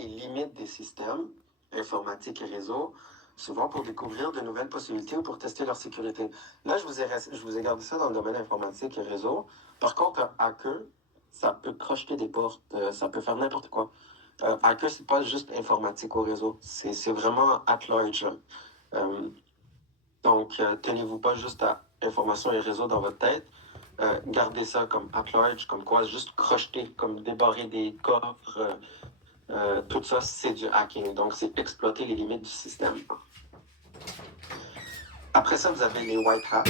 les limites des systèmes informatiques et réseaux, souvent pour découvrir de nouvelles possibilités ou pour tester leur sécurité. Là, je vous ai gardé ça dans le domaine informatique et réseau. Par contre, un hacker, ça peut crocheter des portes, ça peut faire n'importe quoi. Hacker, c'est pas juste informatique au réseau, c'est vraiment at large, là. Donc, tenez-vous pas juste à information et réseau dans votre tête. Gardez ça comme at large, comme quoi juste crocheter, comme débarrer des coffres, tout ça, c'est du hacking. Donc, c'est exploiter les limites du système. Après ça, vous avez les white hats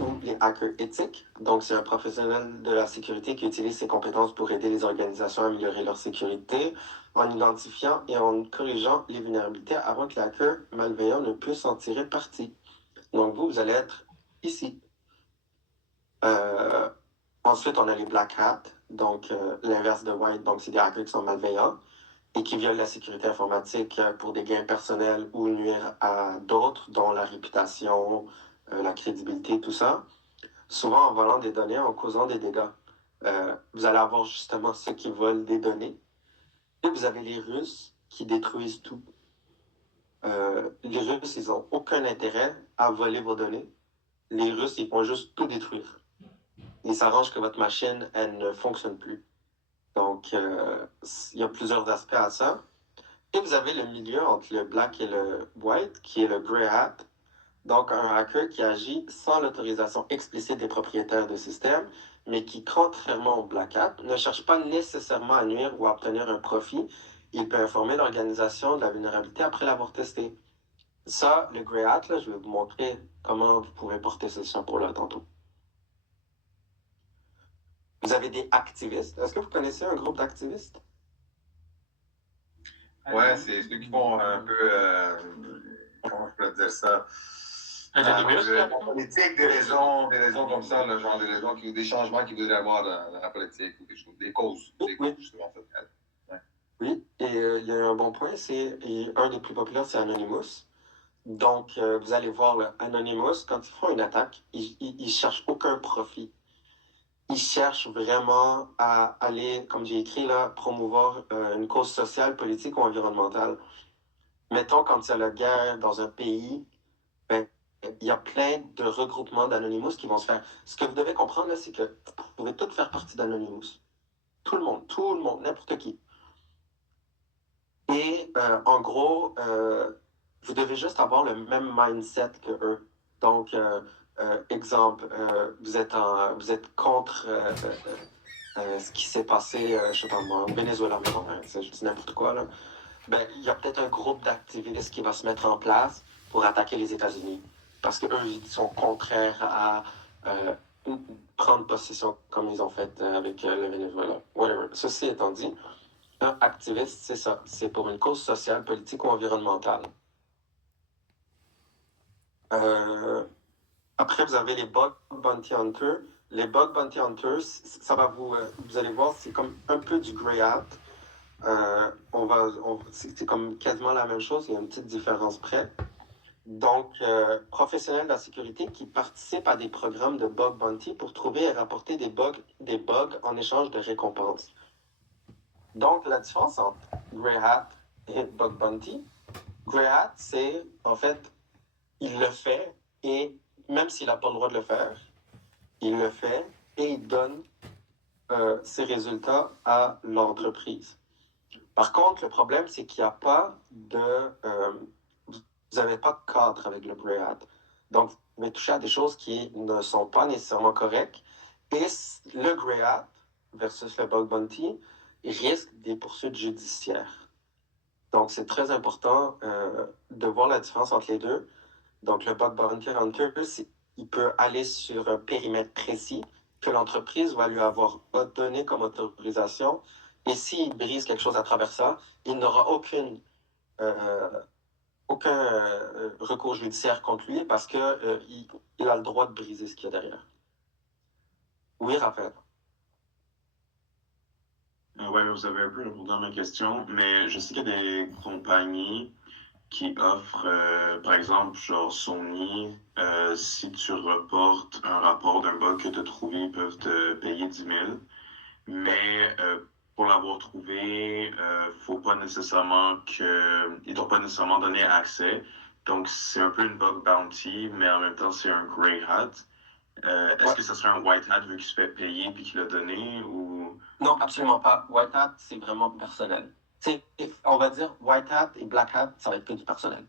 ou les hackers éthiques. Donc, c'est un professionnel de la sécurité qui utilise ses compétences pour aider les organisations à améliorer leur sécurité en identifiant et en corrigeant les vulnérabilités avant que les hackers malveillants ne puissent en tirer parti. Donc, vous allez être ici. Ensuite, on a les black hats, donc l'inverse de white, donc c'est des hackers qui sont malveillants et qui violent la sécurité informatique pour des gains personnels ou nuire à d'autres, dont la réputation, la crédibilité, tout ça. Souvent en volant des données, en causant des dégâts. Vous allez avoir justement ceux qui volent des données. Et vous avez les Russes qui détruisent tout. Les Russes, ils n'ont aucun intérêt à voler vos données. Les Russes, ils vont juste tout détruire. Ils s'arrangent que votre machine, elle ne fonctionne plus. Donc, il y a plusieurs aspects à ça. Et vous avez le milieu entre le black et le white, qui est le gray hat. Donc, un hacker qui agit sans l'autorisation explicite des propriétaires de système, mais qui, contrairement au black hat, ne cherche pas nécessairement à nuire ou à obtenir un profit. Il peut informer l'organisation de la vulnérabilité après l'avoir testé. Ça, le gray hat, là, je vais vous montrer comment vous pouvez porter ce chapeau-là tantôt. Vous avez des activistes. Est-ce que vous connaissez un groupe d'activistes? Ouais, c'est ceux qui font un peu, comment je peux dire ça? La politique, des raisons comme ça, le genre des changements qu'ils voudraient avoir dans la politique ou des choses, des causes, justement, en fait. Ouais. Oui, et il y a un bon point, un des plus populaires, c'est Anonymous. Donc, vous allez voir, là, Anonymous, quand ils font une attaque, ils cherchent aucun profit. Ils cherchent vraiment à aller, comme j'ai écrit là, promouvoir une cause sociale, politique ou environnementale. Mettons, quand il y a la guerre dans un pays, ben, il y a plein de regroupements d'Anonymous qui vont se faire. Ce que vous devez comprendre, là, c'est que vous pouvez tous faire partie d'Anonymous. Tout le monde, n'importe qui. Et en gros, vous devez juste avoir le même mindset que eux. Donc, exemple, vous êtes contre ce qui s'est passé, je sais pas moi, au Venezuela, mettons, hein, je dis n'importe quoi, là. Ben, il y a peut-être un groupe d'activistes qui va se mettre en place pour attaquer les États-Unis. Parce qu'eux, ils sont contraires à prendre possession comme ils ont fait avec le Venezuela. Whatever. Ceci étant dit, un activiste, c'est ça. C'est pour une cause sociale, politique ou environnementale. Après, vous avez les Bug Bounty Hunters. Les Bug Bounty Hunters, ça va vous allez voir, c'est comme un peu du Grey Hat. C'est comme quasiment la même chose, il y a une petite différence près. Donc, professionnels de la sécurité qui participent à des programmes de Bug Bounty pour trouver et rapporter des bugs en échange de récompenses. Donc, la différence entre Grey Hat et Bug Bounty, Grey Hat, c'est, en fait, il le fait et même s'il n'a pas le droit de le faire, il le fait et il donne ses résultats à l'entreprise. Par contre, le problème, c'est qu'il n'y a pas vous n'avez pas de cadre avec le Grey Hat. Donc, vous pouvez toucher à des choses qui ne sont pas nécessairement correctes. Et le Grey Hat versus le Bug Bounty risque des poursuites judiciaires. Donc, c'est très important de voir la différence entre les deux. Donc, le Bug Bounty Hunter, il peut aller sur un périmètre précis que l'entreprise va lui avoir donné comme autorisation. Et s'il brise quelque chose à travers ça, il n'aura aucun recours judiciaire contre lui parce qu'il a le droit de briser ce qu'il y a derrière. Oui, Raphaël. Ouais, vous avez un peu répondu à ma question, mais je sais qu'il y a des compagnies qui offrent, par exemple, genre Sony, si tu reportes un rapport d'un bug que tu as trouvé, ils peuvent te payer 10 000. Mais pour l'avoir trouvé, faut pas nécessairement ils doivent pas nécessairement donner accès. Donc, c'est un peu une bug bounty, mais en même temps, c'est un grey hat. Est-ce Ouais. que ça serait un white hat vu qu'il se fait payer puis qu'il l'a donné ou... Non, absolument pas. White hat, c'est vraiment personnel. On va dire white hat et black hat, ça va être que du personnel.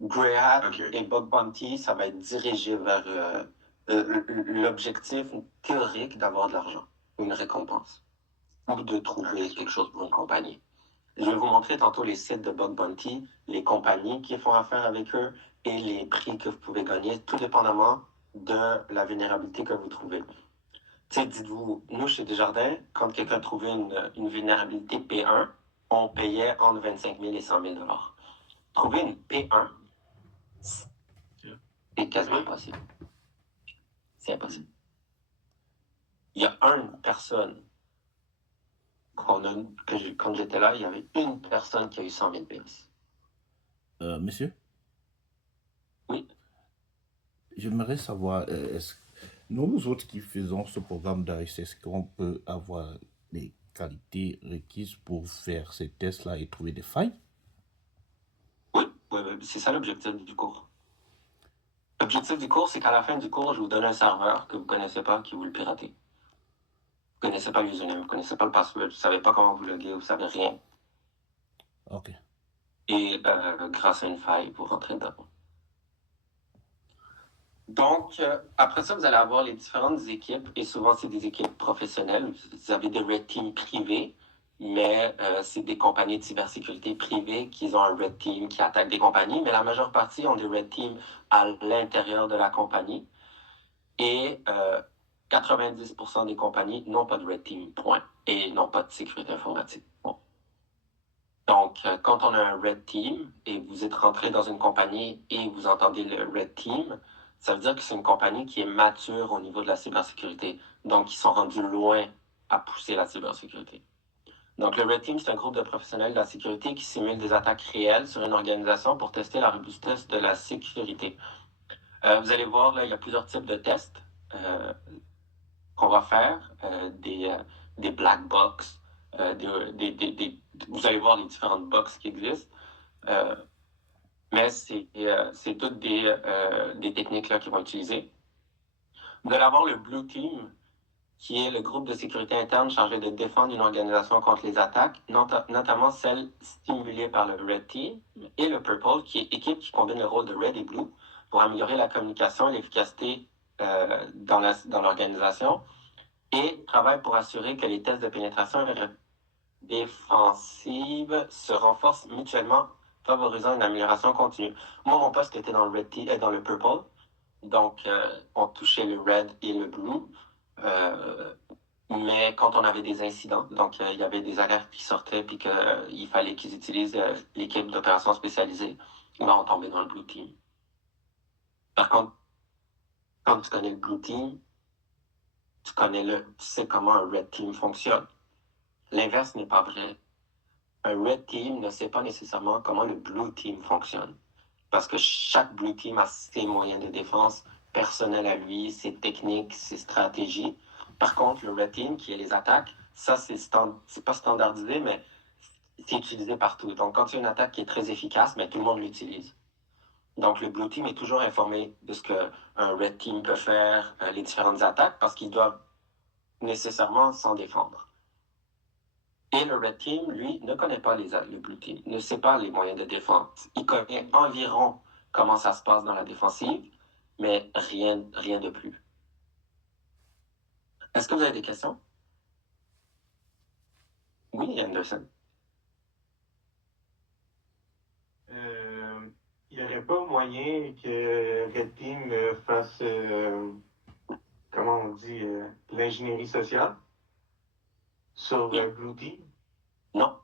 Grey hat et bug bounty, ça va être dirigé vers l'objectif théorique d'avoir de l'argent ou une récompense ou de trouver quelque chose pour une compagnie. Je vais vous montrer tantôt les sites de bug bounty, les compagnies qui font affaire avec eux et les prix que vous pouvez gagner, tout dépendamment de la vulnérabilité que vous trouvez. Dites-vous, nous, chez Desjardins, quand quelqu'un trouvait une vulnérabilité P1, on payait entre 25 000 et 100 000 $. Trouver une P1, c'est quasiment impossible. C'est impossible. Il y a une personne, quand j'étais là, il y avait une personne qui a eu 100 000 PS. Monsieur? Oui. J'aimerais savoir, nous autres qui faisons ce programme d'ARIS, est-ce qu'on peut avoir les qualités requises pour faire ces tests-là et trouver des failles? Oui, c'est ça l'objectif du cours. L'objectif du cours, c'est qu'à la fin du cours, je vous donne un serveur que vous ne connaissez pas qui vous le piratez. Vous ne connaissez pas l'username, vous ne connaissez pas le password, vous ne savez pas comment vous loguer, vous ne savez rien. OK. Et grâce à une faille, vous rentrez dedans. Donc, après ça, vous allez avoir les différentes équipes, et souvent, c'est des équipes professionnelles. Vous avez des red teams privés, mais c'est des compagnies de cybersécurité privées qui ont un red team qui attaque des compagnies, mais la majeure partie ont des red teams à l'intérieur de la compagnie. Et 90% des compagnies n'ont pas de red team, point, et n'ont pas de sécurité informatique. Bon. Donc, quand on a un red team et vous êtes rentré dans une compagnie et vous entendez le red team, ça veut dire que c'est une compagnie qui est mature au niveau de la cybersécurité. Donc, ils sont rendus loin à pousser la cybersécurité. Donc, le red team, c'est un groupe de professionnels de la sécurité qui simule des attaques réelles sur une organisation pour tester la robustesse de la sécurité. Vous allez voir, là, il y a plusieurs types de tests qu'on va faire, des black box, vous allez voir les différentes box qui existent, mais c'est toutes des techniques là qui vont utiliser. Vous allez avoir le Blue Team, qui est le groupe de sécurité interne chargé de défendre une organisation contre les attaques, notamment celles stimulées par le Red Team, et le Purple, qui est équipe qui combine le rôle de Red et Blue pour améliorer la communication et l'efficacité dans l'organisation, et travaille pour assurer que les tests de pénétration et défensive se renforcent mutuellement, favorisant une amélioration continue. Moi, mon poste était dans le Red Team, dans le Purple, donc on touchait le Red et le Blue. Mais quand on avait des incidents, donc il y avait des alertes qui sortaient puis qu'il fallait qu'ils utilisent l'équipe d'opérations spécialisée, ben, on tombait dans le Blue Team. Par contre, quand tu connais le Blue Team, tu sais comment un Red Team fonctionne. L'inverse n'est pas vrai. Un Red Team ne sait pas nécessairement comment le Blue Team fonctionne. Parce que chaque Blue Team a ses moyens de défense personnels à lui, ses techniques, ses stratégies. Par contre, le Red Team, qui est les attaques, ça, c'est pas standardisé, mais c'est utilisé partout. Donc, quand il y a une attaque qui est très efficace, mais tout le monde l'utilise. Donc, le Blue Team est toujours informé de ce qu'un Red Team peut faire, les différentes attaques, parce qu'ils doivent nécessairement s'en défendre. Et le Red Team, lui, ne connaît pas le Blue Team, ne sait pas les moyens de défense. Il connaît environ comment ça se passe dans la défensive, mais rien de plus. Est-ce que vous avez des questions? Oui, Anderson. Il n'y aurait pas moyen que Red Team fasse, comment on dit, l'ingénierie sociale sur Blue Team? Non.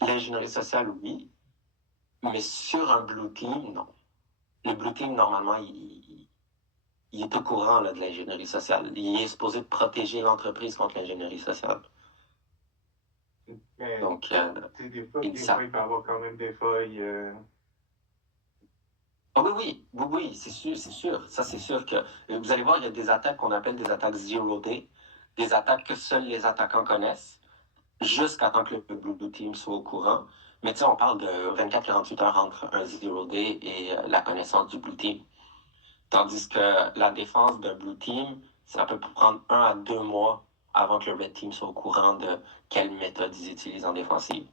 L'ingénierie sociale, oui, mais sur un Blue Team, non. Le Blue Team, normalement, il est au courant là, de l'ingénierie sociale. Il est supposé protéger l'entreprise contre l'ingénierie sociale. Mais, donc, des fois, il peut y avoir quand même des failles. Oh oui, c'est sûr. Ça, c'est sûr que vous allez voir, il y a des attaques qu'on appelle des attaques zero day. des attaques que seuls les attaquants connaissent, jusqu'à temps que le Blue Team soit au courant. Mais tu sais, on parle de 24-48 heures entre un Zero Day et la connaissance du Blue Team. Tandis que la défense d'un Blue Team, ça peut prendre 1 à 2 mois avant que le Red Team soit au courant de quelle méthode ils utilisent en défensive.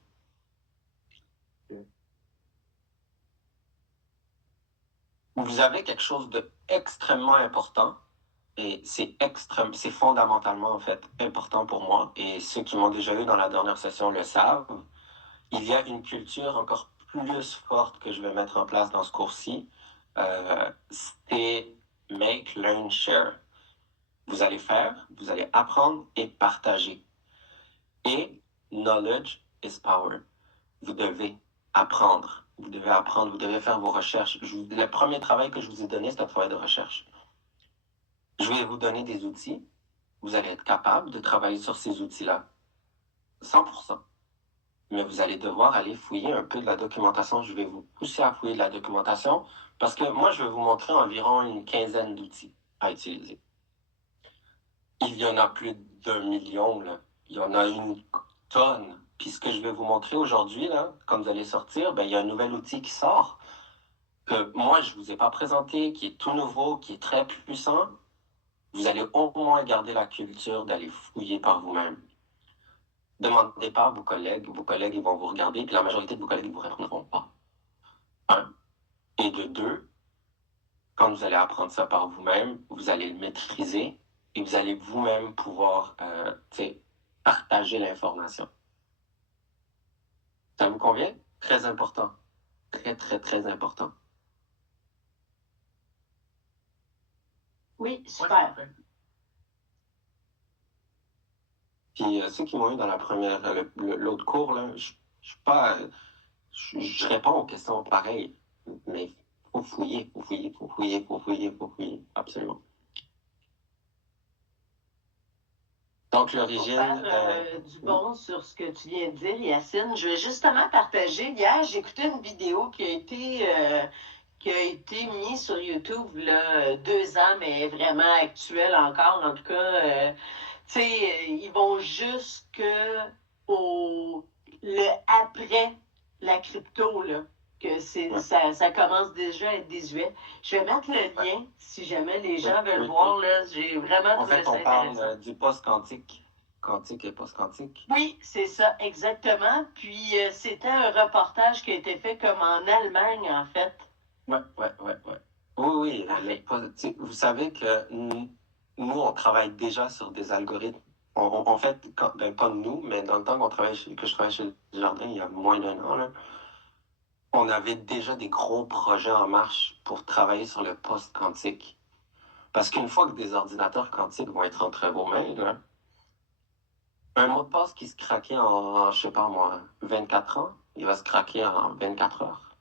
Vous avez quelque chose d'extrêmement important, et c'est fondamentalement en fait important pour moi, et ceux qui m'ont déjà eu dans la dernière session le savent. Il y a une culture encore plus forte que je vais mettre en place dans ce cours-ci. C'est Make, Learn, Share. Vous allez faire, vous allez apprendre et partager. Et knowledge is power. Vous devez apprendre. Vous devez faire vos recherches. Le premier travail que je vous ai donné, c'est un travail de recherche. Je vais vous donner des outils. Vous allez être capable de travailler sur ces outils-là. 100%. Mais vous allez devoir aller fouiller un peu de la documentation. Je vais vous pousser à fouiller de la documentation parce que moi, je vais vous montrer environ une quinzaine d'outils à utiliser. Il y en a plus d'1 million, là. Il y en a une tonne. Puis ce que je vais vous montrer aujourd'hui, là, quand vous allez sortir, ben, il y a un nouvel outil qui sort que moi, je ne vous ai pas présenté, qui est tout nouveau, qui est très puissant. Vous allez au moins garder la culture d'aller fouiller par vous-même. Demandez pas à vos collègues ils vont vous regarder, puis la majorité de vos collègues ne vous répondront pas. 1. Et de 2, quand vous allez apprendre ça par vous-même, vous allez le maîtriser et vous allez vous-même pouvoir partager l'information. Ça vous convient? Très important. Très, très, très important. Oui, super. Puis ceux qui m'ont eu dans la première, l'autre cours, là, je réponds aux questions pareilles, mais faut fouiller, absolument. Donc l'origine. Du bon sur ce que tu viens de dire, Yacine. Je vais justement partager. Hier, j'ai écouté une vidéo qui a été mise sur YouTube là, 2 ans, mais vraiment actuelle encore. En tout cas, tu sais, ils vont jusque le après la crypto, là, que ça commence déjà à être désuet. Je vais mettre le lien si jamais les gens veulent voir. Là, j'ai vraiment trouvé ça intéressant. On parle du post-quantique. Quantique et post-quantique. Oui, c'est ça, exactement. Puis c'était un reportage qui a été fait comme en Allemagne, en fait. Ouais. Oui. Vous savez que nous, on travaille déjà sur des algorithmes. En fait, pas nous, mais dans le temps que je travaillais chez Desjardins, il y a moins d'1 an, là, on avait déjà des gros projets en marche pour travailler sur le post-quantique. Parce qu'une fois que des ordinateurs quantiques vont être entre vos mains, là, un mot de passe qui se craquait en, je sais pas moi, 24 ans, il va se craquer en 24 heures.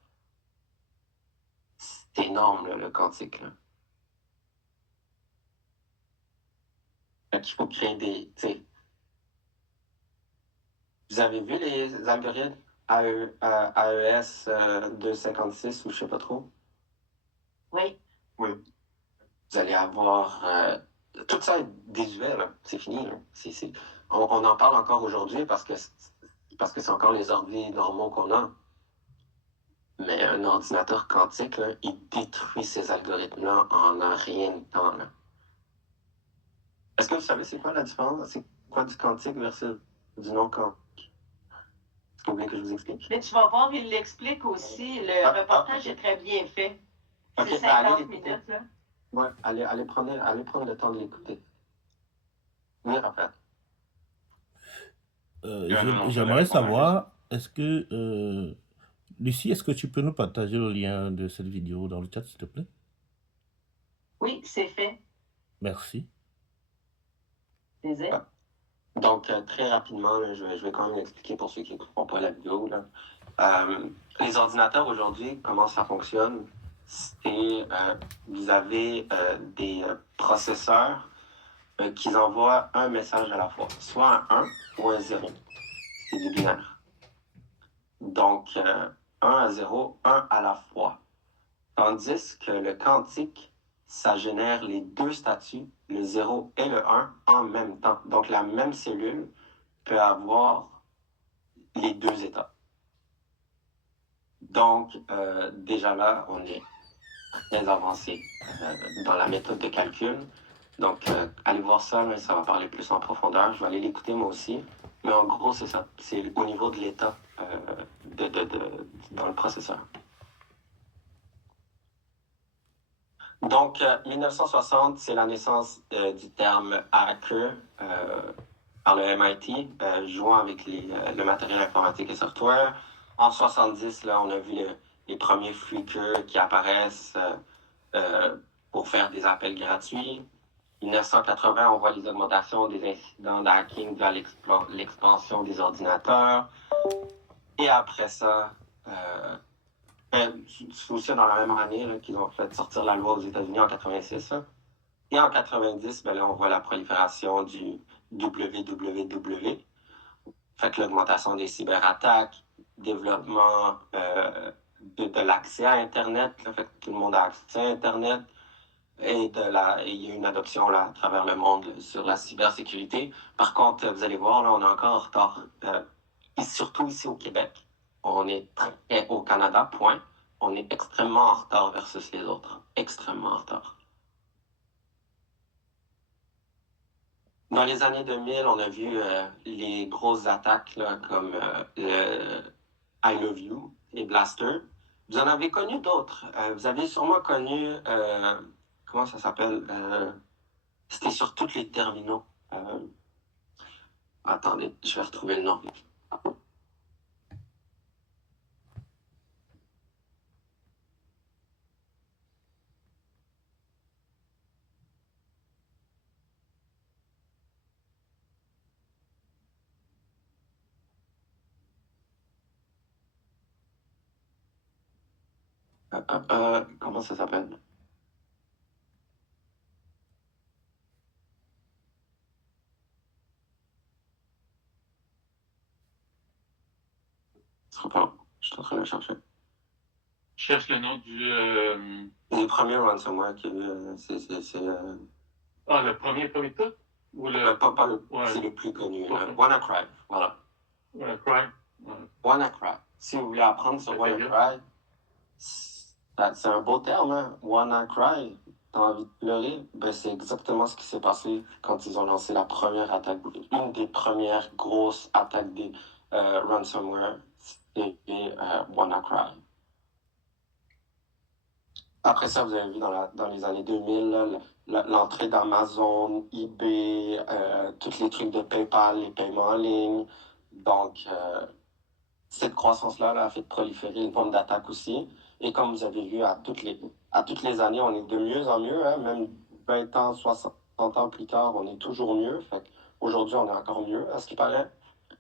C'est énorme, là, le quantique. Là. Il faut créer des... Vous avez vu les algorithmes AES 256 ou je sais pas trop? Oui. Vous allez avoir... tout ça est désuet, là. C'est fini. Là. On en parle encore aujourd'hui parce que c'est encore les ordi normaux qu'on a. Mais un ordinateur quantique, là, il détruit ces algorithmes-là en un rien de temps. Là. Est-ce que vous savez c'est quoi la différence? C'est quoi du quantique versus du non-quantique? Est-ce que vous voulez que je vous explique? Mais tu vas voir, il l'explique aussi. Le reportage est très bien fait. C'est 50 minutes, là. Ouais, allez prendre le temps de l'écouter. Oui, Raphaël. J'aimerais savoir, est-ce que... Lucie, est-ce que tu peux nous partager le lien de cette vidéo dans le chat, s'il te plaît? Oui, c'est fait. Merci. Plaisir. Donc, très rapidement, là, je vais quand même expliquer pour ceux qui n'écouteront pas la vidéo. Là. Les ordinateurs aujourd'hui, comment ça fonctionne? C'est vous avez des processeurs qui envoient un message à la fois, soit un 1 ou un 0. C'est du binaire. Donc, 1 à 0, 1 à la fois. Tandis que le quantique, ça génère les deux statuts, le 0 et le 1, en même temps. Donc, la même cellule peut avoir les deux états. Donc, déjà là, on est très avancé dans la méthode de calcul. Donc, allez voir ça, là, ça va parler plus en profondeur. Je vais aller l'écouter moi aussi. Mais en gros, c'est ça. C'est au niveau de l'état dans le processeur. Donc, 1960, c'est la naissance du terme hacker par le MIT, jouant avec le matériel informatique et software. En 70, là, on a vu les premiers freakers qui apparaissent pour faire des appels gratuits. 1980, on voit les augmentations des incidents de hacking via l'expansion des ordinateurs. Et après ça, c'est aussi dans la même année là, qu'ils ont fait sortir la loi aux États-Unis en 86. Là. Et en 90, ben là, on voit la prolifération du www. Fait l'augmentation des cyberattaques, développement de l'accès à Internet. Là, fait que tout le monde a accès à Internet. Et il y a une adoption là, à travers le monde là, sur la cybersécurité. Par contre, vous allez voir, là, on est encore en retard. Et surtout ici au Québec. On est très au Canada, point. On est extrêmement en retard versus les autres. Extrêmement en retard. Dans les années 2000, on a vu les grosses attaques là, comme le I Love You et Blaster. Vous en avez connu d'autres. Vous avez sûrement connu, comment ça s'appelle? C'était sur tous les terminaux. Attendez, je vais retrouver le nom. Comment ça s'appelle? Je sais pas. Je suis en train de le chercher. Je cherche le nom du. Les premiers ransomware qui c'est Ah, le premier de tout? Ou le. pas le, Ouais. c'est le plus connu. WannaCry, voilà. WannaCry. Ouais. WannaCry. Si vous voulez apprendre sur WannaCry, c'est un beau terme, hein? WannaCry. T'as envie de pleurer? Ben, c'est exactement ce qui s'est passé quand ils ont lancé la première attaque. Une des premières grosses attaques des ransomware, c'était WannaCry. Après ça, vous avez vu dans les années 2000, l'entrée d'Amazon, eBay, tous les trucs de PayPal, les paiements en ligne. Donc, cette croissance-là là, a fait proliférer une forme d'attaque aussi. Et comme vous avez vu, à toutes les années, on est de mieux en mieux. Hein, même 20 ans, 60 ans plus tard, on est toujours mieux. Aujourd'hui, on est encore mieux, à ce qui paraît.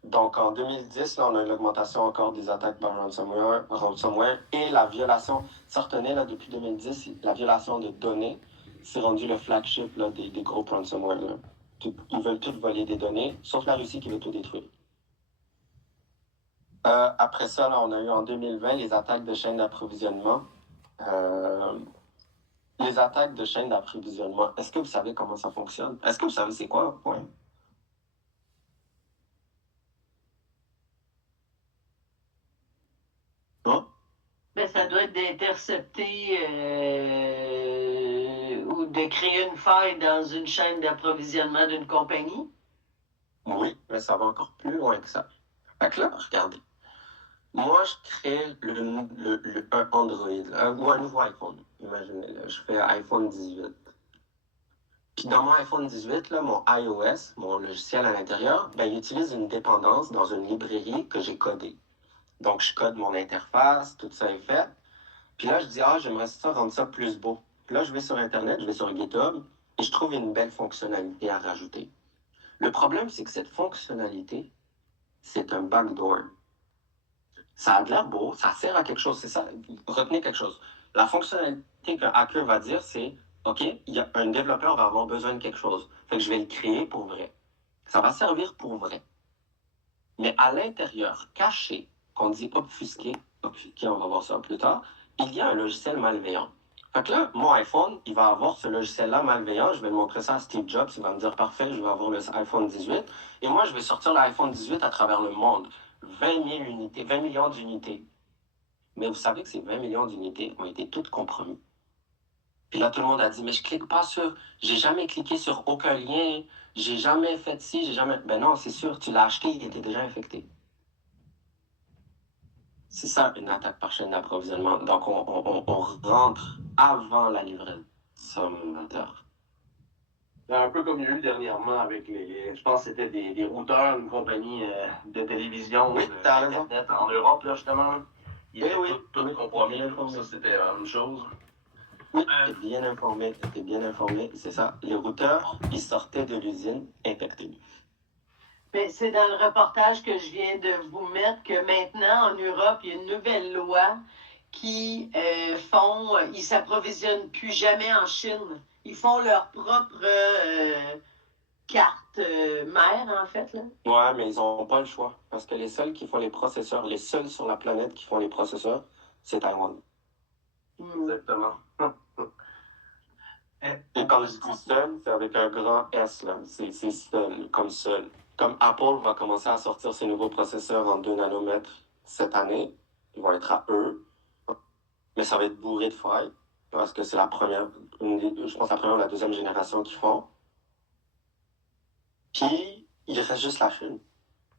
Donc, en 2010, là, on a une augmentation encore des attaques par ransomware et la violation. Ça retenait, là, depuis 2010, la violation de données, c'est rendu le flagship là, des gros ransomware. Là. Ils veulent tous voler des données, sauf la Russie qui veut tout détruire. Après ça, là, on a eu en 2020 les attaques de chaînes d'approvisionnement. Les attaques de chaînes d'approvisionnement, est-ce que vous savez comment ça fonctionne? Est-ce que vous savez c'est quoi? Ouais. Non? Ben, ça doit être d'intercepter ou de créer une faille dans une chaîne d'approvisionnement d'une compagnie. Oui, mais ça va encore plus loin que ça. Fait que là, regardez. Moi, je crée un Android, ou un nouveau iPhone. Imaginez, là, je fais iPhone 18. Puis dans mon iPhone 18, là, mon iOS, mon logiciel à l'intérieur, ben, il utilise une dépendance dans une librairie que j'ai codée. Donc, je code mon interface, tout ça est fait. Puis là, je dis, j'aimerais ça rendre ça plus beau. Puis là, je vais sur Internet, je vais sur GitHub, et je trouve une belle fonctionnalité à rajouter. Le problème, c'est que cette fonctionnalité, c'est un backdoor. Ça a de l'air beau, ça sert à quelque chose, c'est ça. Retenez quelque chose. La fonctionnalité qu'un hacker va dire, c'est, OK, un développeur va avoir besoin de quelque chose. Fait que je vais le créer pour vrai. Ça va servir pour vrai. Mais à l'intérieur, caché, qu'on dit obfusqué, on va voir ça plus tard, il y a un logiciel malveillant. Fait que là, mon iPhone, il va avoir ce logiciel-là malveillant. Je vais le montrer ça à Steve Jobs. Il va me dire, parfait, je vais avoir le iPhone 18. Et moi, je vais sortir l'iPhone 18 à travers le monde. 20 000 unités, 20 millions d'unités. Mais vous savez que ces 20 millions d'unités ont été toutes compromises. Puis là, tout le monde a dit, mais je clique pas sur... J'ai jamais cliqué sur aucun lien. J'ai jamais fait ci, j'ai jamais... Ben non, c'est sûr, tu l'as acheté, il était déjà infecté. C'est ça, une attaque par chaîne d'approvisionnement. Donc, on rentre avant la livraison consommateur. Un peu comme il y a eu dernièrement avec je pense que c'était des routeurs, une compagnie de télévision, oui, d'Internet en Europe, là, justement. Ils étaient tout oui, compromis. Ça, c'était la même chose. Oui, t'es bien informé, c'est ça. Les routeurs, ils sortaient de l'usine infectés. Mais c'est dans le reportage que je viens de vous mettre que maintenant, en Europe, il y a une nouvelle loi qui ils s'approvisionnent plus jamais en Chine. Ils font leur propre carte mère, en fait. Là. Ouais, mais ils n'ont pas le choix. Parce que les seuls qui font les processeurs, les seuls sur la planète qui font les processeurs, c'est Taïwan. Exactement. Et quand je dis seul, c'est avec un grand S, là. C'est seul, comme seul. Comme Apple va commencer à sortir ses nouveaux processeurs en 2 nanomètres cette année, ils vont être à eux. Mais ça va être bourré de failles. Parce que c'est la première, je pense la première ou la deuxième génération qu'ils font. Puis, il reste juste la Chine.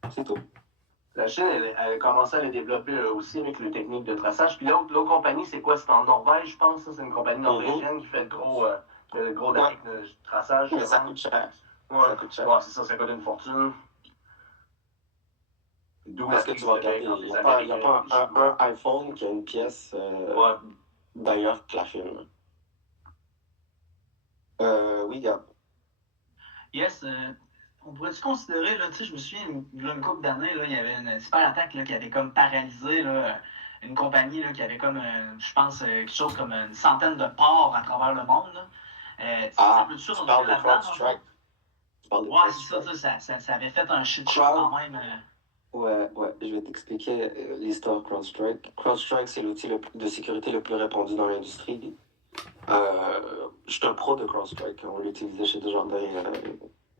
C'est tout. La Chine, elle a commencé à les développer aussi avec les techniques de traçage. Puis l'autre compagnie, c'est quoi? C'est en Norvège, je pense. C'est une compagnie norvégienne qui fait le gros de traçage. Mais ça coûte cher. Ouais, ça coûte cher. Ouais, c'est ça coûte une fortune. Parce que tu vas regarder, il n'y a pas un iPhone qui a une pièce d'ailleurs que la Chine. Oui, Gab. Yes, on pourrait-tu considérer, là, tu sais, je me souviens, une couple d'années, là, il y avait une super attaque là, qui avait comme paralysé là, une compagnie là, qui avait comme, je pense, quelque chose comme une centaine de ports à travers le monde. Là. Tu parles de CrowdStrike. Ouais, c'est ça, ça avait fait un shit show quand même. Ouais, je vais t'expliquer l'histoire CrowdStrike. CrowdStrike, c'est l'outil de sécurité le plus répandu dans l'industrie. Je suis un pro de CrowdStrike. On l'utilisait chez Desjardins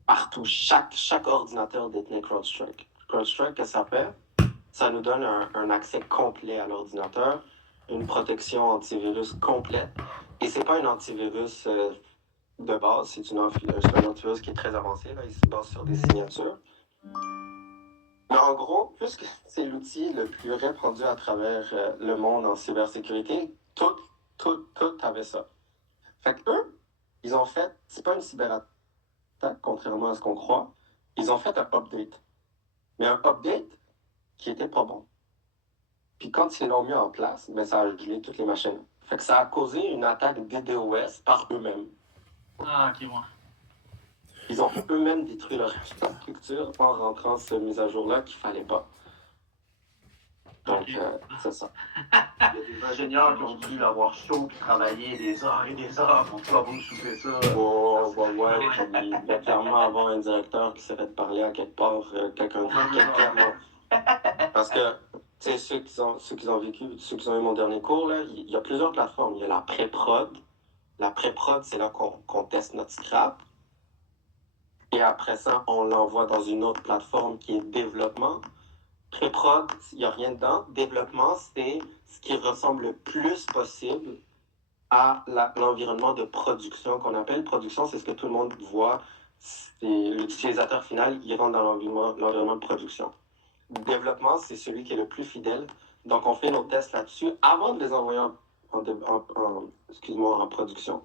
partout. Chaque ordinateur détenait CrowdStrike. CrowdStrike, qu'est-ce que ça fait? Ça nous donne un accès complet à l'ordinateur, une protection antivirus complète. Et c'est pas un antivirus de base, c'est un antivirus qui est très avancé. Là. Il se base sur des signatures. Mais en gros, puisque c'est l'outil le plus répandu à travers le monde en cybersécurité, tout avait ça. Fait qu'eux, ils ont fait, c'est pas une cyberattaque, contrairement à ce qu'on croit, ils ont fait un update. Mais un update qui était pas bon. Puis quand ils l'ont mis en place, ben ça a gelé toutes les machines. Fait que ça a causé une attaque DDoS par eux-mêmes. Ah, ok, ouais. Ils ont eux-mêmes détruit leur infrastructure en rentrant cette mise à jour-là qu'il fallait pas. Donc, c'est ça. Il y a des ingénieurs qui ont dû avoir chaud et travailler des heures et des heures pour pouvoir vous souffler ça. Ouais. Il va clairement avoir un directeur qui s'est fait parler à quelque part, quelqu'un clairement. Parce que, tu sais, ceux qui ont vécu, ceux qui ont eu mon dernier cours, là, il y a plusieurs plateformes. Il y a la pré-prod. La pré-prod, c'est là qu'on teste notre scrap. Et après ça, on l'envoie dans une autre plateforme qui est développement. Pré-prod, il n'y a rien dedans. Développement, c'est ce qui ressemble le plus possible à l'environnement de production qu'on appelle. Production, c'est ce que tout le monde voit. C'est l'utilisateur final, il rentre dans l'environnement de production. Développement, c'est celui qui est le plus fidèle. Donc, on fait nos tests là-dessus avant de les envoyer en production.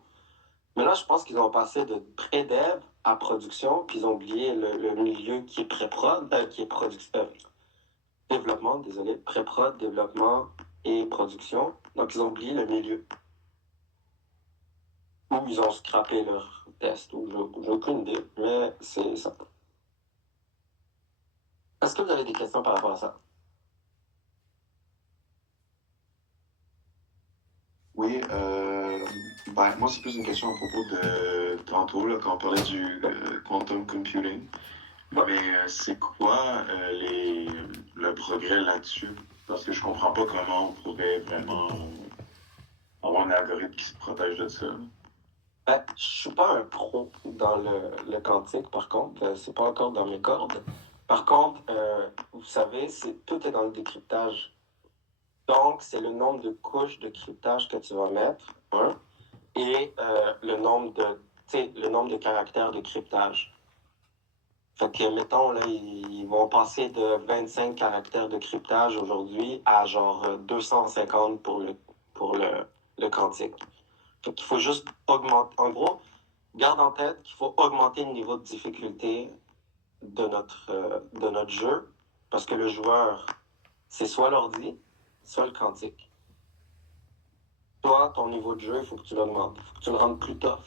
Mais là, je pense qu'ils ont passé de pré-dev à production, puis ils ont oublié le milieu qui est pré-prod, qui est production. Développement, désolé, pré-prod, développement et production. Donc, ils ont oublié le milieu. Ou ils ont scrappé leur test, ou j'ai aucune idée, mais c'est ça. Est-ce que vous avez des questions par rapport à ça? Oui, moi c'est plus une question à propos de tantôt, là, quand on parlait du quantum computing. Mais c'est quoi le progrès là-dessus? Parce que je comprends pas comment on pourrait vraiment avoir un algorithme qui se protège de ça. Je suis pas un pro dans le quantique, par contre. C'est pas encore dans mes cordes. Par contre, vous savez, tout est dans le décryptage. Donc, c'est le nombre de couches de cryptage que tu vas mettre, hein, et le nombre de caractères de cryptage. Fait que, mettons, là, ils vont passer de 25 caractères de cryptage aujourd'hui à genre 250 pour le quantique. Fait qu'il faut juste augmenter. En gros, garde en tête qu'il faut augmenter le niveau de difficulté de notre jeu, parce que le joueur, c'est soit l'ordi, soit le quantique. Toi, ton niveau de jeu, il faut que tu l'augmentes. Il faut que tu le rendes plus tough.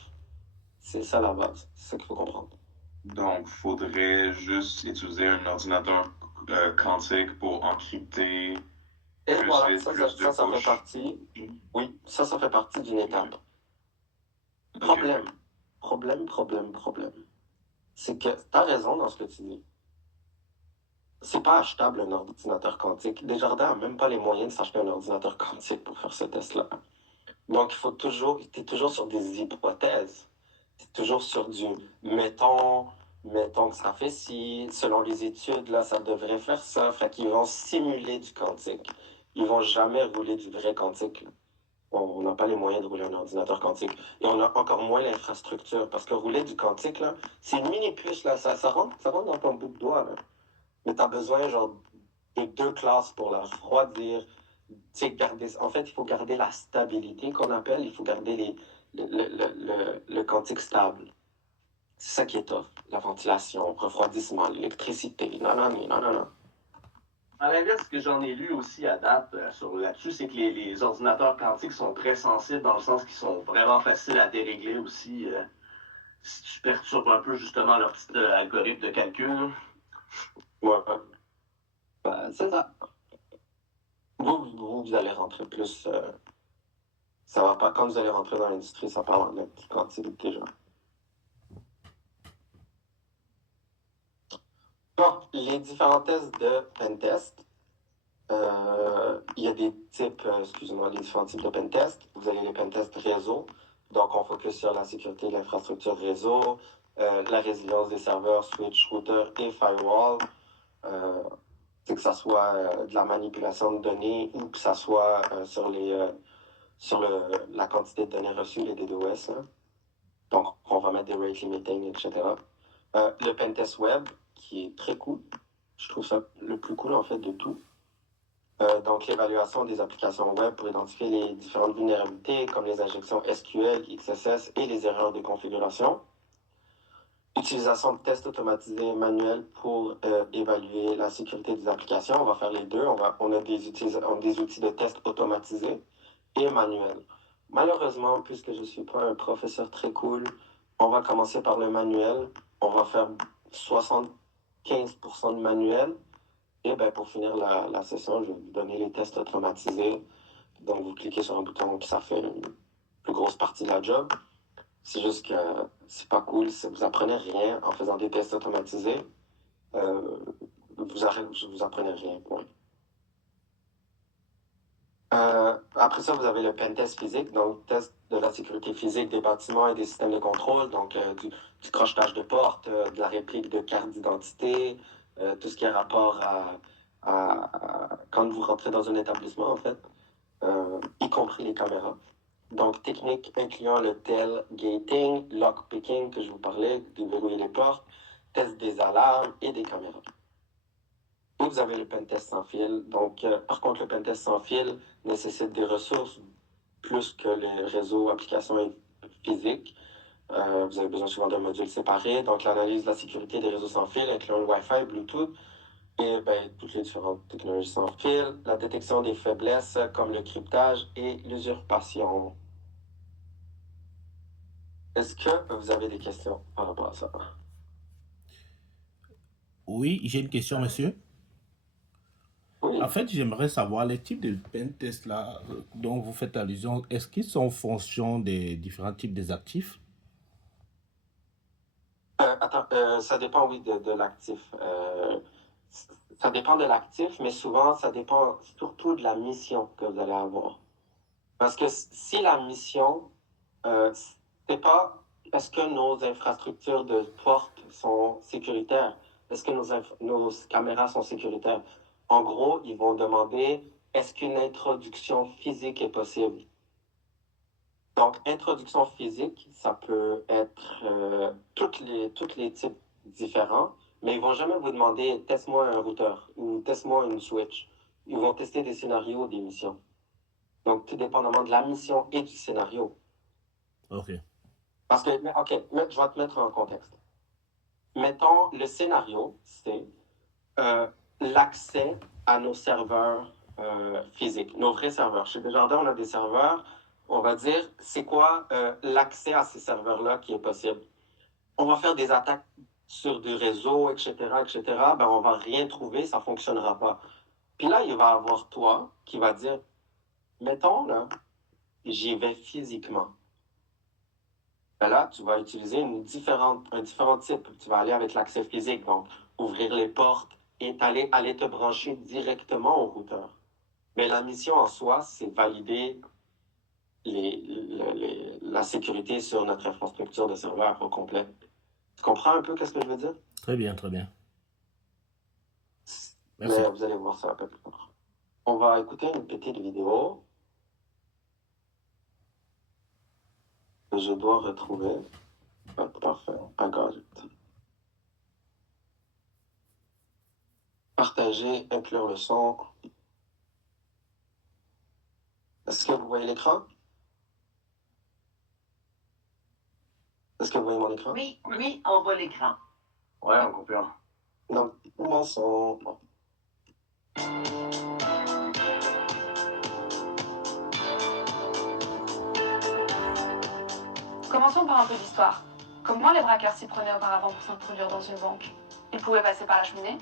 C'est ça la base. C'est ça qu'il faut comprendre. Donc, il faudrait juste utiliser un ordinateur quantique pour encrypter Et plus voilà, vite, ça plus de fait couches. partie. Oui, ça fait partie d'une étape. Problème. C'est que tu as raison dans ce que tu dis. C'est pas achetable un ordinateur quantique. Desjardins n'a même pas les moyens de s'acheter un ordinateur quantique pour faire ce test-là. Donc, tu es toujours sur des hypothèses. Tu es toujours sur du mettons que ça fait ci, selon les études, là, ça devrait faire ça. Fait qu'ils vont simuler du quantique. Ils vont jamais rouler du vrai quantique, là. On n'a pas les moyens de rouler un ordinateur quantique. Et on a encore moins l'infrastructure. Parce que rouler du quantique, là, c'est une mini-puce, là. Ça rentre dans ton bout de doigt, là. Mais tu as besoin, genre, de 2 classes pour la refroidir. En fait, il faut garder la stabilité qu'on appelle. Il faut garder le quantique stable. C'est ça qui est tough. La ventilation, refroidissement, l'électricité. Non. À l'inverse, ce que j'en ai lu aussi à date là-dessus, c'est que les ordinateurs quantiques sont très sensibles dans le sens qu'ils sont vraiment faciles à dérégler aussi. Si tu perturbes un peu justement leur petit algorithme de calcul. Ouais. C'est ça. Vous allez rentrer plus. Ça va pas. Quand vous allez rentrer dans l'industrie, ça parle en quantique déjà. Bon, les différents tests de pentest. Il y a des types, les différents types de pentest. Vous avez les pentests réseau. Donc, on focus sur la sécurité de l'infrastructure réseau, la résilience des serveurs, switch, router et firewall. Que ça soit de la manipulation de données ou que ça soit sur la quantité de données reçues, les DDoS. Hein. Donc, on va mettre des rate limiting, etc. Le pentest web, qui est très cool. Je trouve ça le plus cool, en fait, de tout. Donc, l'évaluation des applications web pour identifier les différentes vulnérabilités, comme les injections SQL, XSS et les erreurs de configuration. Utilisation de tests automatisés manuels pour évaluer la sécurité des applications. On va faire les deux. On a des outils de tests automatisés et manuels. Malheureusement, puisque je ne suis pas un professeur très cool, on va commencer par le manuel. On va faire 75% de manuel. Et ben, pour finir la session, je vais vous donner les tests automatisés. Donc, vous cliquez sur un bouton qui ça fait une plus grosse partie de la job. C'est juste que c'est pas cool. Vous apprenez rien en faisant des tests automatisés. Vous apprenez rien. Point. Après ça, vous avez le pentest physique, donc test de la sécurité physique des bâtiments et des systèmes de contrôle, donc du crochetage de porte, de la réplique de carte d'identité, tout ce qui a rapport à quand vous rentrez dans un établissement, en fait, y compris les caméras. Donc, technique incluant le tailgating, lockpicking que je vous parlais, déverrouiller les portes, test des alarmes et des caméras. Et vous avez le pentest sans fil. Donc, par contre, le pentest sans fil nécessite des ressources plus que les réseaux, applications physiques. Vous avez besoin souvent d'un module séparé. Donc, l'analyse de la sécurité des réseaux sans fil, incluant le Wi-Fi, Bluetooth, et toutes les différentes technologies sans fil. La détection des faiblesses comme le cryptage et l'usurpation. Est-ce que vous avez des questions par rapport à ça? Oui, j'ai une question, monsieur. Oui. En fait, j'aimerais savoir les types de pentests là dont vous faites allusion. Est-ce qu'ils sont en fonction des différents types des actifs? Ça dépend, oui, de l'actif. Ça dépend de l'actif, mais souvent, ça dépend surtout de la mission que vous allez avoir. Parce que si la mission, c'est pas est-ce que nos infrastructures de porte sont sécuritaires? Est-ce que nos caméras sont sécuritaires? En gros, ils vont demander est-ce qu'une introduction physique est possible? Donc, introduction physique, ça peut être tous les types différents, mais ils vont jamais vous demander teste-moi un routeur ou teste-moi une switch. Ils vont tester des scénarios, des missions. Donc, tout dépendamment de la mission et du scénario. Ok. Parce que, ok, je vais te mettre en contexte. Mettons, le scénario, c'est l'accès à nos serveurs physiques, nos vrais serveurs. Chez Desjardins, on a des serveurs. On va dire, c'est quoi l'accès à ces serveurs-là qui est possible? On va faire des attaques sur des réseaux, etc., etc. Ben, on va rien trouver, ça fonctionnera pas. Puis là, il va y avoir toi qui va dire, mettons, là, j'y vais physiquement. Ben là, tu vas utiliser un différent type. Tu vas aller avec l'accès physique, donc ouvrir les portes et aller te brancher directement au routeur. Mais la mission en soi, c'est valider la sécurité sur notre infrastructure de serveur au complet. Tu comprends un peu qu'est-ce que je veux dire? Très bien, très bien. Merci. Mais vous allez voir ça un peu plus tard. On va écouter une petite vidéo que je dois retrouver. Ah, parfait, I got it. Partager, inclure le son. Est-ce que vous voyez l'écran? Est-ce que vous voyez mon écran? Oui, on voit l'écran. Ouais, on confirme. Non, mon son. Non. Commençons par un peu d'histoire. Comment les braqueurs s'y prenaient auparavant pour s'introduire dans une banque? Ils pouvaient passer par la cheminée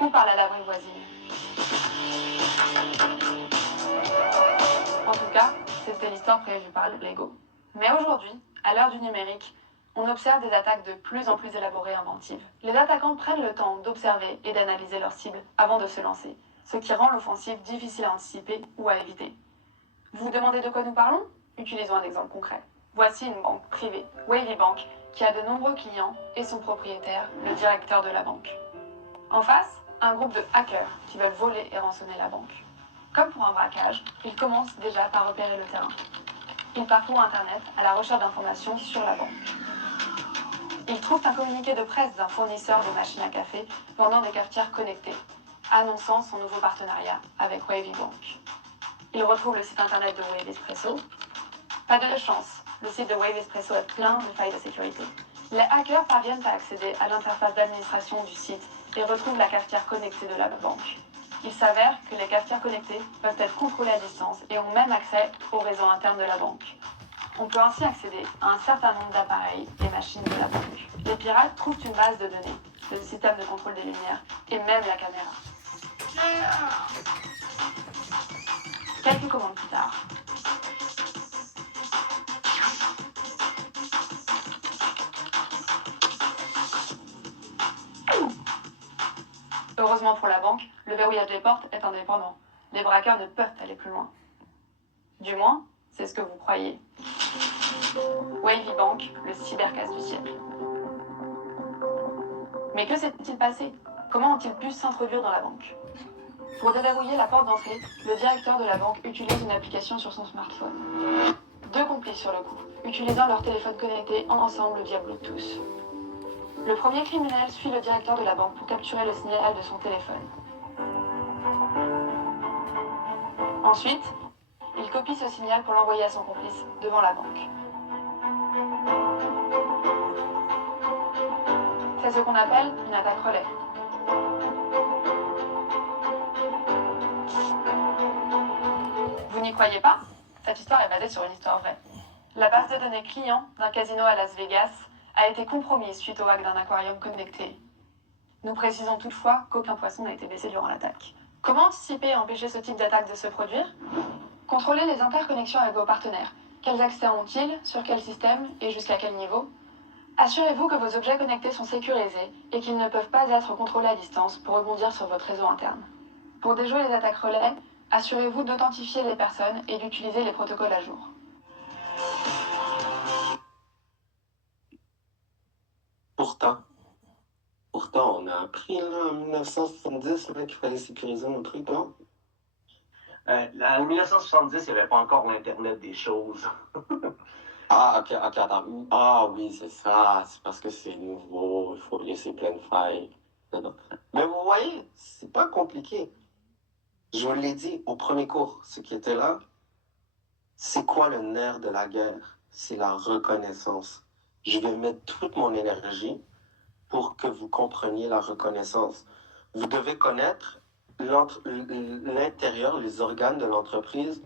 ou par la laverie voisine. En tout cas, c'était l'histoire prévue par Lego. Mais aujourd'hui, à l'heure du numérique, on observe des attaques de plus en plus élaborées et inventives. Les attaquants prennent le temps d'observer et d'analyser leurs cibles avant de se lancer, ce qui rend l'offensive difficile à anticiper ou à éviter. Vous vous demandez de quoi nous parlons? Utilisons un exemple concret. Voici une banque privée, Wavy Bank, qui a de nombreux clients et son propriétaire, le directeur de la banque. En face, un groupe de hackers qui veulent voler et rançonner la banque. Comme pour un braquage, ils commencent déjà par repérer le terrain. Ils parcourent Internet à la recherche d'informations sur la banque. Ils trouvent un communiqué de presse d'un fournisseur de machines à café vendant des cafetières connectées, annonçant son nouveau partenariat avec Wavy Bank. Ils retrouvent le site internet de Wave Espresso. Pas de chance, le site de Wave Espresso est plein de failles de sécurité. Les hackers parviennent à accéder à l'interface d'administration du site et retrouvent la cafetière connectée de la banque. Il s'avère que les cafetières connectées peuvent être contrôlées à distance et ont même accès au réseau interne de la banque. On peut ainsi accéder à un certain nombre d'appareils et machines de la banque. Les pirates trouvent une base de données, le système de contrôle des lumières et même la caméra. Quelques commandes plus tard. Heureusement pour la banque, le verrouillage des portes est indépendant. Les braqueurs ne peuvent aller plus loin. Du moins, c'est ce que vous croyez. Wavy Bank, le cybercasse du siècle. Mais que s'est-il passé? Comment ont-ils pu s'introduire dans la banque? Pour déverrouiller la porte d'entrée, le directeur de la banque utilise une application sur son smartphone. Deux complices sur le coup, utilisant leur téléphone connecté ensemble via Bluetooth. Le premier criminel suit le directeur de la banque pour capturer le signal de son téléphone. Ensuite, il copie ce signal pour l'envoyer à son complice devant la banque. C'est ce qu'on appelle une attaque relais. Vous n'y croyez pas? Cette histoire est basée sur une histoire vraie. La base de données client d'un casino à Las Vegas a été compromise suite au hack d'un aquarium connecté. Nous précisons toutefois qu'aucun poisson n'a été blessé durant l'attaque. Comment anticiper et empêcher ce type d'attaque de se produire? Contrôlez les interconnexions avec vos partenaires. Quels accès ont-ils? Sur quel système? Et jusqu'à quel niveau? Assurez-vous que vos objets connectés sont sécurisés et qu'ils ne peuvent pas être contrôlés à distance pour rebondir sur votre réseau interne. Pour déjouer les attaques relais, Assurez-vous d'authentifier les personnes et d'utiliser les protocoles à jour. Pourtant, on a appris là, en 1970 là, qu'il fallait sécuriser nos trucs, non? En 1970, il n'y avait pas encore l'Internet des choses. Ah, ok, attends. Ah oui, c'est ça. C'est parce que c'est nouveau. Il faut laisser plein de failles. Non. Mais vous voyez, c'est pas compliqué. Je vous l'ai dit au premier cours, ce qui était là, c'est quoi le nerf de la guerre? C'est la reconnaissance. Je vais mettre toute mon énergie pour que vous compreniez la reconnaissance. Vous devez connaître l'intérieur, les organes de l'entreprise,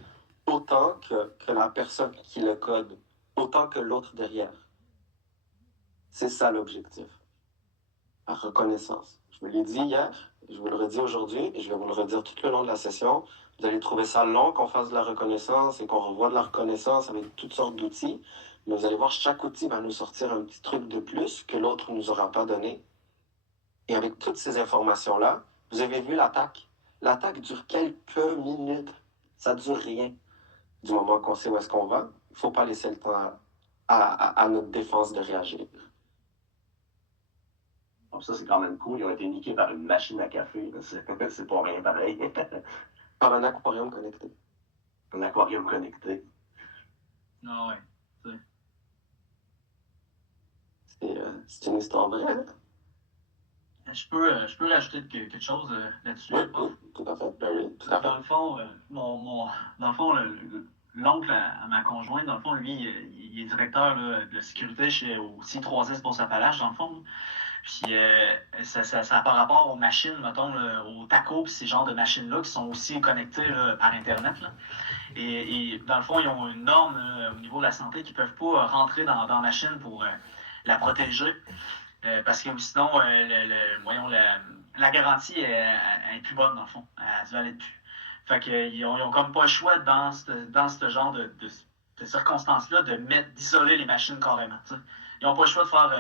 autant que la personne qui le code, autant que l'autre derrière. C'est ça l'objectif. La reconnaissance. Je vous l'ai dit hier, je vous le redis aujourd'hui, et je vais vous le redire tout le long de la session. Vous allez trouver ça long qu'on fasse de la reconnaissance et qu'on revoie de la reconnaissance avec toutes sortes d'outils. Mais vous allez voir, chaque outil va nous sortir un petit truc de plus que l'autre ne nous aura pas donné. Et avec toutes ces informations-là, vous avez vu l'attaque. L'attaque dure quelques minutes. Ça dure rien. Du moment qu'on sait où est-ce qu'on va, il ne faut pas laisser le temps à notre défense de réagir. Bon, ça, c'est quand même cool. Ils ont été niqués par une machine à café. C'est pas rien pareil. Par un aquarium connecté. Un aquarium connecté. Ah ouais. C'est une histoire vraie, hein? Je peux rajouter quelque chose là-dessus. Oui, tout à fait. Ben oui, tout à fait. Dans le fond, dans le fond, l'oncle à ma conjointe, dans le fond, lui, il est directeur là, de sécurité au C3S Beauce-Appalaches, dans le fond. Puis ça a par rapport aux machines, mettons, aux tacos, puis ces genres de machines-là qui sont aussi connectées là, par Internet. Là. Et dans le fond, ils ont une norme au niveau de la santé qu'ils ne peuvent pas rentrer dans la machine pour la protéger. Parce que sinon, la garantie est plus bonne, dans le fond. Elle se valide plus. Fait qu'ils ont comme pas le choix dans ce genre de circonstances-là d'isoler les machines carrément. T'sais. Ils n'ont pas le choix de faire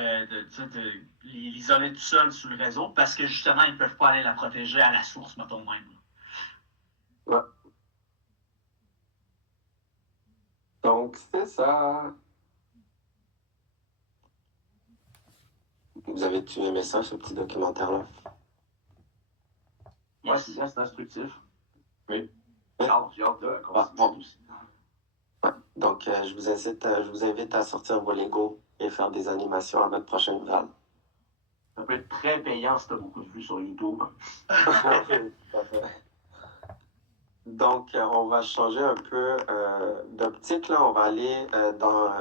l'isoler tout seul sur le réseau parce que justement, ils ne peuvent pas aller la protéger à la source, mettons même. Ouais. Donc, c'est ça. Vous avez-tu aimé ça, ce petit documentaire-là? Ouais, c'est bien, c'est instructif. Oui. J'ai hâte de continuer aussi. Ouais. Donc, je vous invite à sortir vos Legos et faire des animations à votre prochaine VAL. Ça peut être très payant si tu as beaucoup de vues sur YouTube. Donc, on va changer un peu d'optique. Là, on va aller dans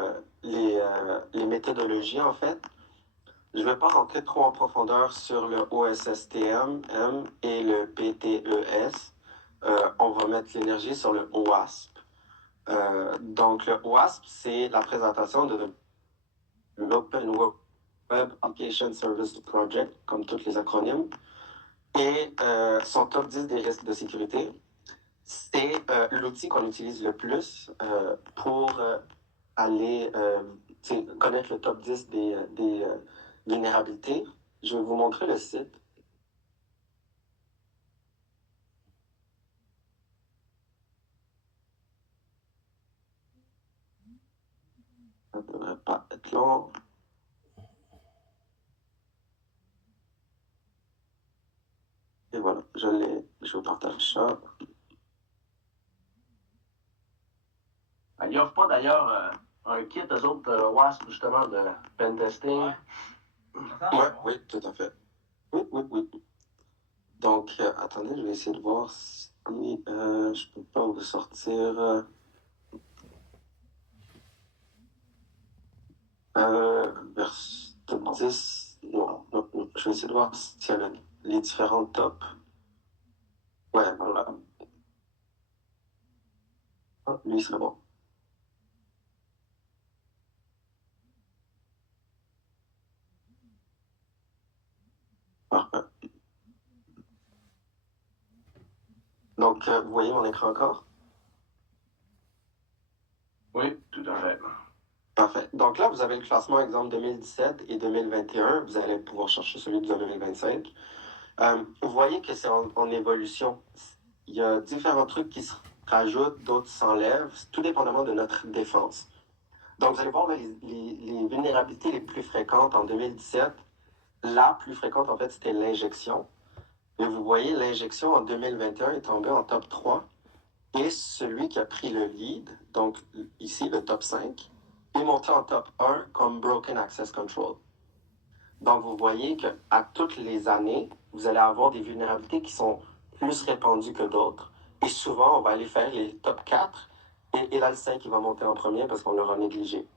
les méthodologies, en fait. Je ne vais pas rentrer trop en profondeur sur le OSSTM et le PTES. On va mettre l'énergie sur le OWASP. Donc, le OWASP, c'est la présentation de l'Open Web Application Service Project, comme tous les acronymes. Et son top 10 des risques de sécurité, c'est l'outil qu'on utilise le plus pour aller connaître le top 10 des vulnérabilités. Je vais vous montrer le site. Ça ne devrait pas être long. Et voilà, je vous partage ça. Ils n'offrent pas d'ailleurs un kit, eux autres, WASP, justement, de pen testing. Oui, tout à fait. Oui. Donc, attendez, je vais essayer de voir si je peux pas vous sortir vers top 10. Non. Je vais essayer de voir s'il y a les différents tops. Ouais, voilà. Ah, lui, serait bon. Parfait. Donc, vous voyez mon écran encore? Oui, tout à fait. Parfait. Donc là, vous avez le classement, exemple 2017 et 2021. Vous allez pouvoir chercher celui de 2025. Vous voyez que c'est en évolution. il y a différents trucs qui se rajoutent, d'autres s'enlèvent, tout dépendamment de notre défense. Donc, vous allez voir les vulnérabilités les plus fréquentes en 2017. La plus fréquente, en fait, c'était l'injection. Et vous voyez, l'injection en 2021 est tombée en top 3. Et celui qui a pris le lead, donc ici le top 5, est monté en top 1 comme Broken Access Control. Donc vous voyez qu'à toutes les années, vous allez avoir des vulnérabilités qui sont plus répandues que d'autres. Et souvent, on va aller faire les top 4 et là le 5 qui va monter en premier parce qu'on l'aura négligé.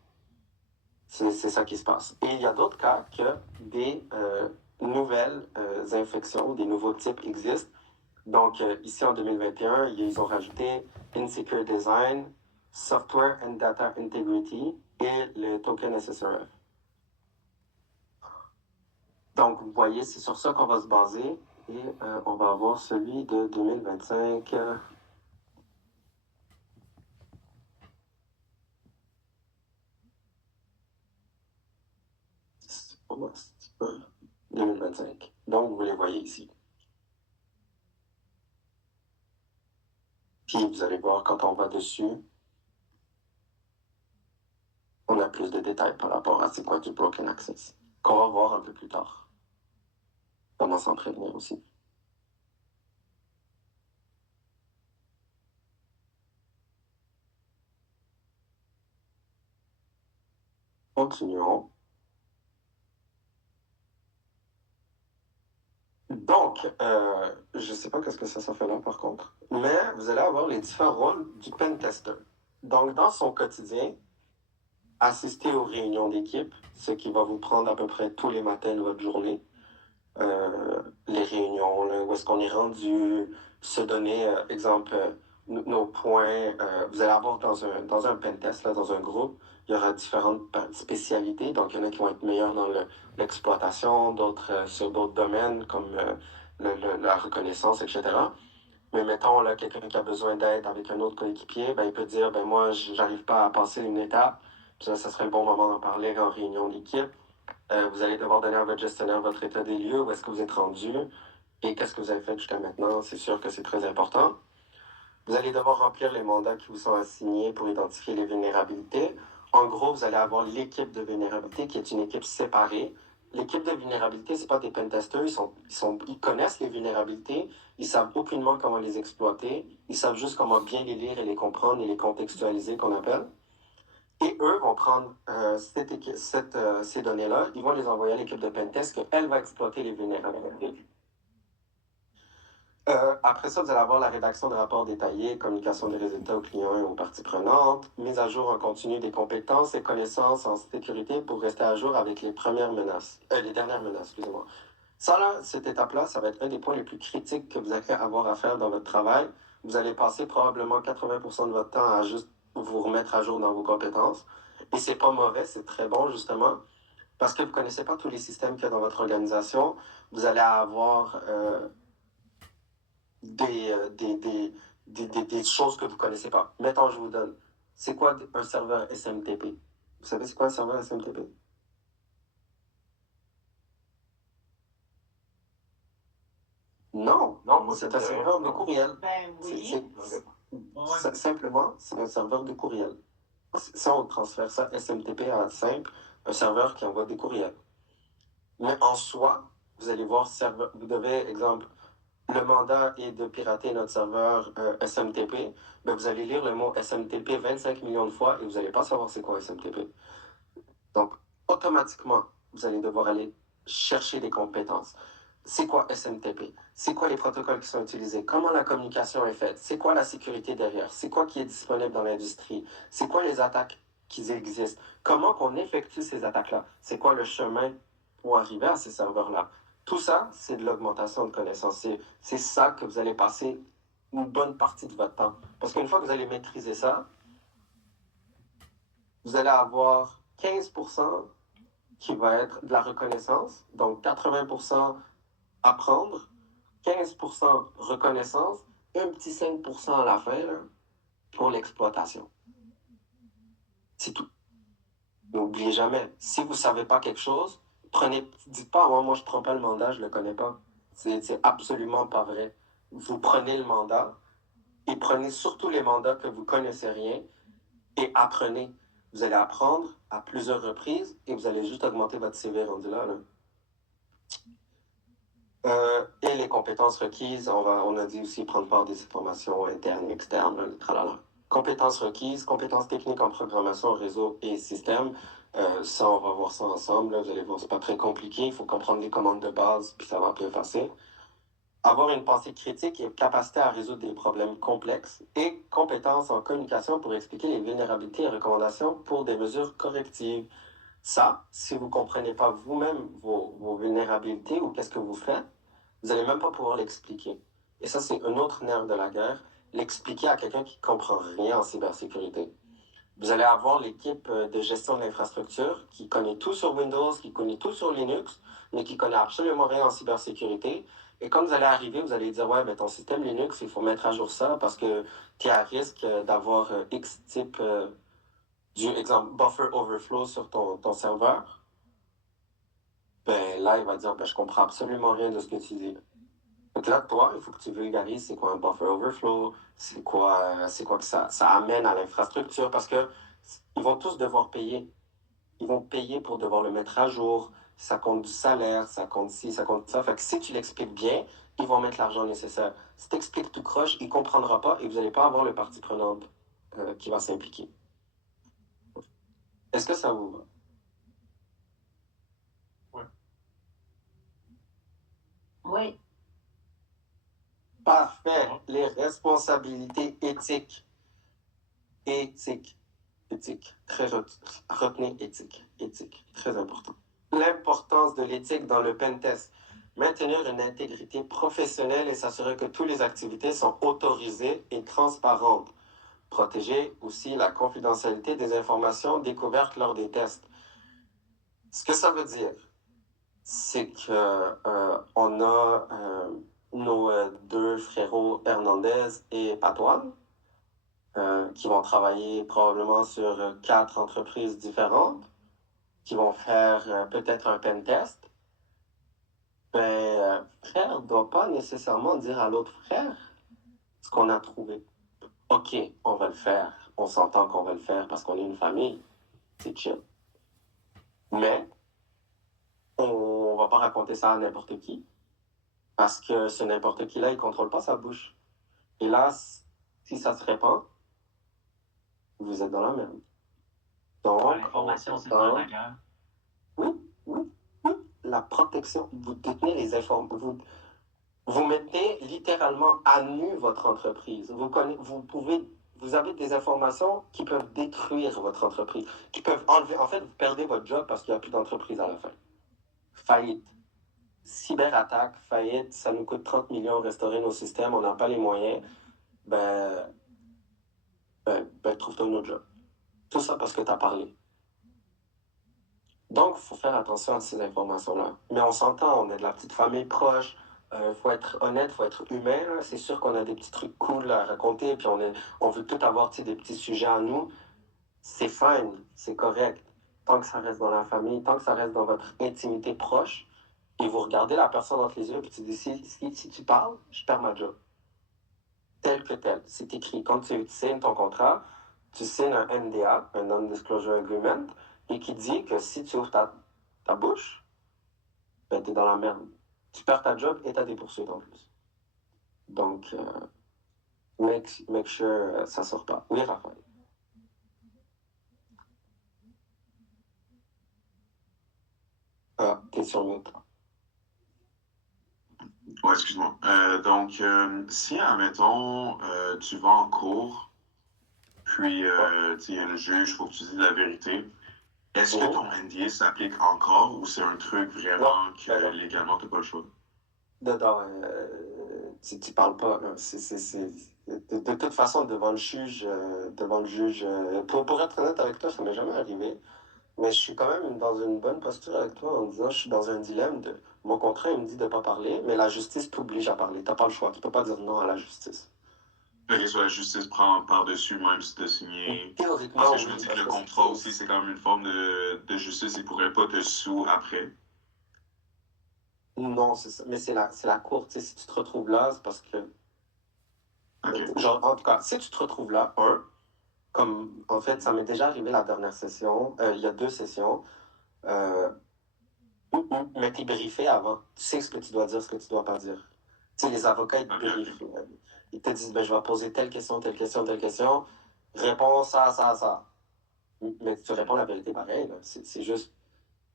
C'est ça qui se passe. Et il y a d'autres cas que des nouvelles infections, des nouveaux types existent. Donc, ici en 2021, ils ont rajouté Insecure Design, Software and Data Integrity et le token SSRF. Donc, vous voyez, c'est sur ça qu'on va se baser et on va avoir celui de 2025. Pour moi, c'est 2025. Donc, vous les voyez ici. Puis vous allez voir, quand on va dessus, on a plus de détails par rapport à c'est quoi du Broken Access, qu'on va voir un peu plus tard. Comment s'en prévenir aussi. Continuons. Donc, je ne sais pas qu'est-ce que ça fait là par contre, mais vous allez avoir les différents rôles du pentester. Donc, dans son quotidien, assister aux réunions d'équipe, ce qui va vous prendre à peu près tous les matins de votre journée. Les réunions, là, où est-ce qu'on est rendu, se donner, exemple, nos points. Vous allez avoir dans un pentest, là, dans un groupe, il y aura différentes spécialités. Donc, il y en a qui vont être meilleurs dans l'exploitation, d'autres sur d'autres domaines comme la reconnaissance, etc. Mais mettons, là, quelqu'un qui a besoin d'aide avec un autre coéquipier, ben, il peut dire, ben, moi, j'arrive pas à passer une étape. Puis là, ça serait le bon moment d'en parler en réunion d'équipe. Vous allez devoir donner à votre gestionnaire votre état des lieux, où est-ce que vous êtes rendu et qu'est-ce que vous avez fait jusqu'à maintenant. C'est sûr que c'est très important. Vous allez devoir remplir les mandats qui vous sont assignés pour identifier les vulnérabilités. En gros, vous allez avoir l'équipe de vulnérabilité qui est une équipe séparée. L'équipe de vulnérabilité, ce n'est pas des pentesters, ils connaissent les vulnérabilités, ils savent aucunement comment les exploiter, ils savent juste comment bien les lire et les comprendre et les contextualiser, qu'on appelle. Et eux vont prendre ces données-là, ils vont les envoyer à l'équipe de pentest qu'elle va exploiter les vulnérabilités. Après ça, vous allez avoir la rédaction de rapports détaillés, communication des résultats aux clients et aux parties prenantes, mise à jour en continu des compétences et connaissances en sécurité pour rester à jour avec les dernières menaces, excusez-moi. Ça, là, cette étape-là, ça va être un des points les plus critiques que vous allez avoir à faire dans votre travail. Vous allez passer probablement 80% de votre temps à juste vous remettre à jour dans vos compétences. Et c'est pas mauvais, c'est très bon, justement, parce que vous ne connaissez pas tous les systèmes qu'il y a dans votre organisation. Vous allez avoir des choses que vous ne connaissez pas. Mettons, je vous donne, c'est quoi un serveur SMTP? Vous savez c'est quoi un serveur SMTP? Non, c'est un serveur de courriel. Ben oui. Simplement, c'est un serveur de courriel. Ça, on transfère ça SMTP à simple, un serveur qui envoie des courriels. Mais en soi, vous allez voir, vous devez, exemple, le mandat est de pirater notre serveur SMTP, mais vous allez lire le mot SMTP 25 millions de fois et vous n'allez pas savoir c'est quoi SMTP. Donc, automatiquement, vous allez devoir aller chercher des compétences. C'est quoi SMTP? C'est quoi les protocoles qui sont utilisés? Comment la communication est faite? C'est quoi la sécurité derrière? C'est quoi qui est disponible dans l'industrie? C'est quoi les attaques qui existent? Comment qu'on effectue ces attaques-là? C'est quoi le chemin pour arriver à ces serveurs-là? Tout ça, c'est de l'augmentation de connaissances. C'est ça que vous allez passer une bonne partie de votre temps. Parce qu'une fois que vous allez maîtriser ça, vous allez avoir 15% qui va être de la reconnaissance, donc 80% apprendre, 15% reconnaissance, et un petit 5% à la fin là, pour l'exploitation. C'est tout. N'oubliez jamais, si vous ne savez pas quelque chose, dites pas, moi je ne prends pas le mandat, je ne le connais pas. C'est absolument pas vrai. Vous prenez le mandat Et prenez surtout les mandats que vous connaissez rien et apprenez. Vous allez apprendre à plusieurs reprises et vous allez juste augmenter votre CV rendu là. Et les compétences requises, on a dit aussi prendre part des formations internes et externes. Tralala. Compétences requises, compétences techniques en programmation, réseau et système. Ça, on va voir ça ensemble. Là. Vous allez voir, c'est pas très compliqué. Il faut comprendre les commandes de base, puis ça va bien facile. Avoir une pensée critique et capacité à résoudre des problèmes complexes. Et compétences en communication pour expliquer les vulnérabilités et recommandations pour des mesures correctives. Ça, si vous ne comprenez pas vous-même vos vulnérabilités ou qu'est-ce que vous faites, vous n'allez même pas pouvoir l'expliquer. Et ça, c'est un autre nerf de la guerre, l'expliquer à quelqu'un qui ne comprend rien en cybersécurité. Vous allez avoir l'équipe de gestion de l'infrastructure qui connaît tout sur Windows, qui connaît tout sur Linux, mais qui connaît absolument rien en cybersécurité. Et quand vous allez arriver, vous allez dire, ouais, mais ton système Linux, il faut mettre à jour ça parce que tu es à risque d'avoir X type, du exemple, buffer overflow sur ton serveur. Ben là, il va dire, ben je comprends absolument rien de ce que tu dis. Donc là, toi, il faut que tu vulgarises c'est quoi un buffer overflow, c'est quoi que ça amène à l'infrastructure, parce que ils vont tous devoir payer. Ils vont payer pour devoir le mettre à jour. Ça compte du salaire, ça compte ci, ça compte ça. Fait que si tu l'expliques bien, ils vont mettre l'argent nécessaire. Si tu expliques tout croche, il ne comprendra pas et vous n'allez pas avoir le partie prenante qui va s'impliquer. Est-ce que ça vous va? Oui. Parfait. Les responsabilités éthiques. Éthique. Retenez éthique. Éthique. Très important. L'importance de l'éthique dans le pentest. Maintenir une intégrité professionnelle et s'assurer que toutes les activités sont autorisées et transparentes. Protéger aussi la confidentialité des informations découvertes lors des tests. Ce que ça veut dire, c'est que on a nos deux frérots Hernandez et Patoine qui vont travailler probablement sur 4 entreprises différentes, qui vont faire peut-être un pen test. Ben, frère ne doit pas nécessairement dire à l'autre frère ce qu'on a trouvé. Ok, on va le faire. On s'entend qu'on va le faire parce qu'on est une famille. C'est chill. Mais on va pas raconter ça à n'importe qui. Parce que ce n'importe qui-là, il contrôle pas sa bouche. Et là, si ça se répand, vous êtes dans la merde. Donc, l'information, c'est pas la guerre. Oui. La protection, vous détenez les informations. Vous mettez littéralement à nu votre entreprise. Vous avez des informations qui peuvent détruire votre entreprise, qui peuvent enlever. En fait, vous perdez votre job parce qu'il n'y a plus d'entreprise à la fin. Faillite. Cyberattaque, faillite, ça nous coûte 30 millions restaurer nos systèmes, on n'a pas les moyens. Ben trouve-toi un autre job. Tout ça parce que tu as parlé. Donc, il faut faire attention à ces informations-là. Mais on s'entend, on est de la petite famille proche. Faut être honnête, faut être humain. Là. C'est sûr qu'on a des petits trucs cool à raconter, puis on veut tout avoir des petits sujets à nous. C'est fine, c'est correct. Tant que ça reste dans la famille, tant que ça reste dans votre intimité proche, et vous regardez la personne entre les yeux, puis tu dis si tu parles, je perds ma job. Tel que tel. C'est écrit. Quand tu signes ton contrat, tu signes un NDA, un Non-Disclosure Agreement, et qui dit que si tu ouvres ta bouche, ben t'es dans la merde. Tu perds ta job et t'as des poursuites en plus. Donc, make sure ça sort pas. Oui, Raphaël. Ah, t'es sur mute. Ouais, excuse-moi. Donc, si, admettons, tu vas en cours, puis il y a un juge, il faut que tu dises la vérité, est-ce que ton NDA s'applique encore ou c'est un truc vraiment que légalement tu n'as pas le choix? Dedans, tu parles pas. De toute façon, devant le juge, pour être honnête avec toi, ça m'est jamais arrivé. Mais je suis quand même dans une bonne posture avec toi en disant je suis dans un dilemme de mon contrat il me dit de ne pas parler, mais la justice t'oblige à parler. Tu n'as pas le choix. Tu ne peux pas dire non à la justice. Ok, soit la justice prend par-dessus même si tu as signé. Théoriquement, parce que je me dis que le contrat aussi, c'est quand même une forme de justice. Il ne pourrait pas te sous après. Non, c'est ça. Mais c'est la cour. Si tu te retrouves là, c'est parce que. Okay. Genre, en tout cas, si tu te retrouves là, comme en fait, ça m'est déjà arrivé la dernière session, il y a 2 sessions, mais t'es briefé avant. Tu sais ce que tu dois dire, ce que tu dois pas dire. Tu sais, les avocats, ils te briefent. Ils te disent, ben, je vais poser telle question, telle question, telle question. Réponds ça, ça, ça. Mais tu réponds la vérité pareil. Là. C'est juste,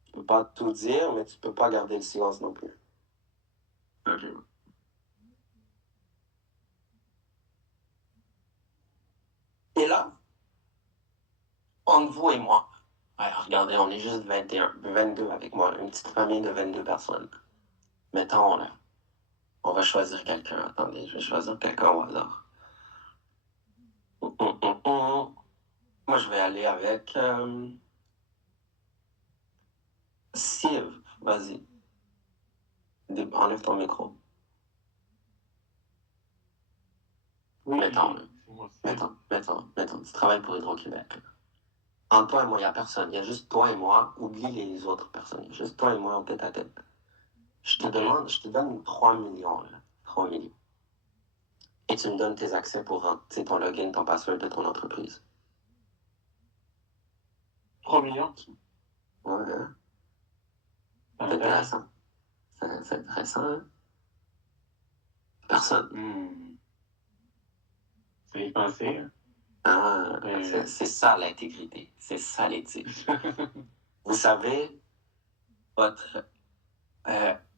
tu peux pas tout dire, mais tu peux pas garder le silence non plus. OK. Et là, entre vous et moi, ouais, regardez, on est juste 22 avec moi, une petite famille de 22 personnes. Mettons, là, on va choisir quelqu'un. Attendez, je vais choisir quelqu'un au hasard. Moi, je vais aller avec Siv. Vas-y. Enlève ton micro. Oui, Mettons, là. c'est moi aussi. Mettons. Tu travailles pour Hydro-Québec. Là. Entre toi et moi, il n'y a personne. Il y a juste toi et moi. Oublie les autres personnes. Il y a juste toi et moi en tête à tête. Je te donne 3 millions, là. 3 millions. Et tu me donnes tes accès pour rentrer ton login, ton password de ton entreprise. 3 millions. Ouais, hein? Ça C'est m'intéresse. intéressant. C'est intéressant, hein? Personne. C'est y penser. Hein. Ah, c'est ça l'intégrité. C'est ça l'éthique. Vous savez, votre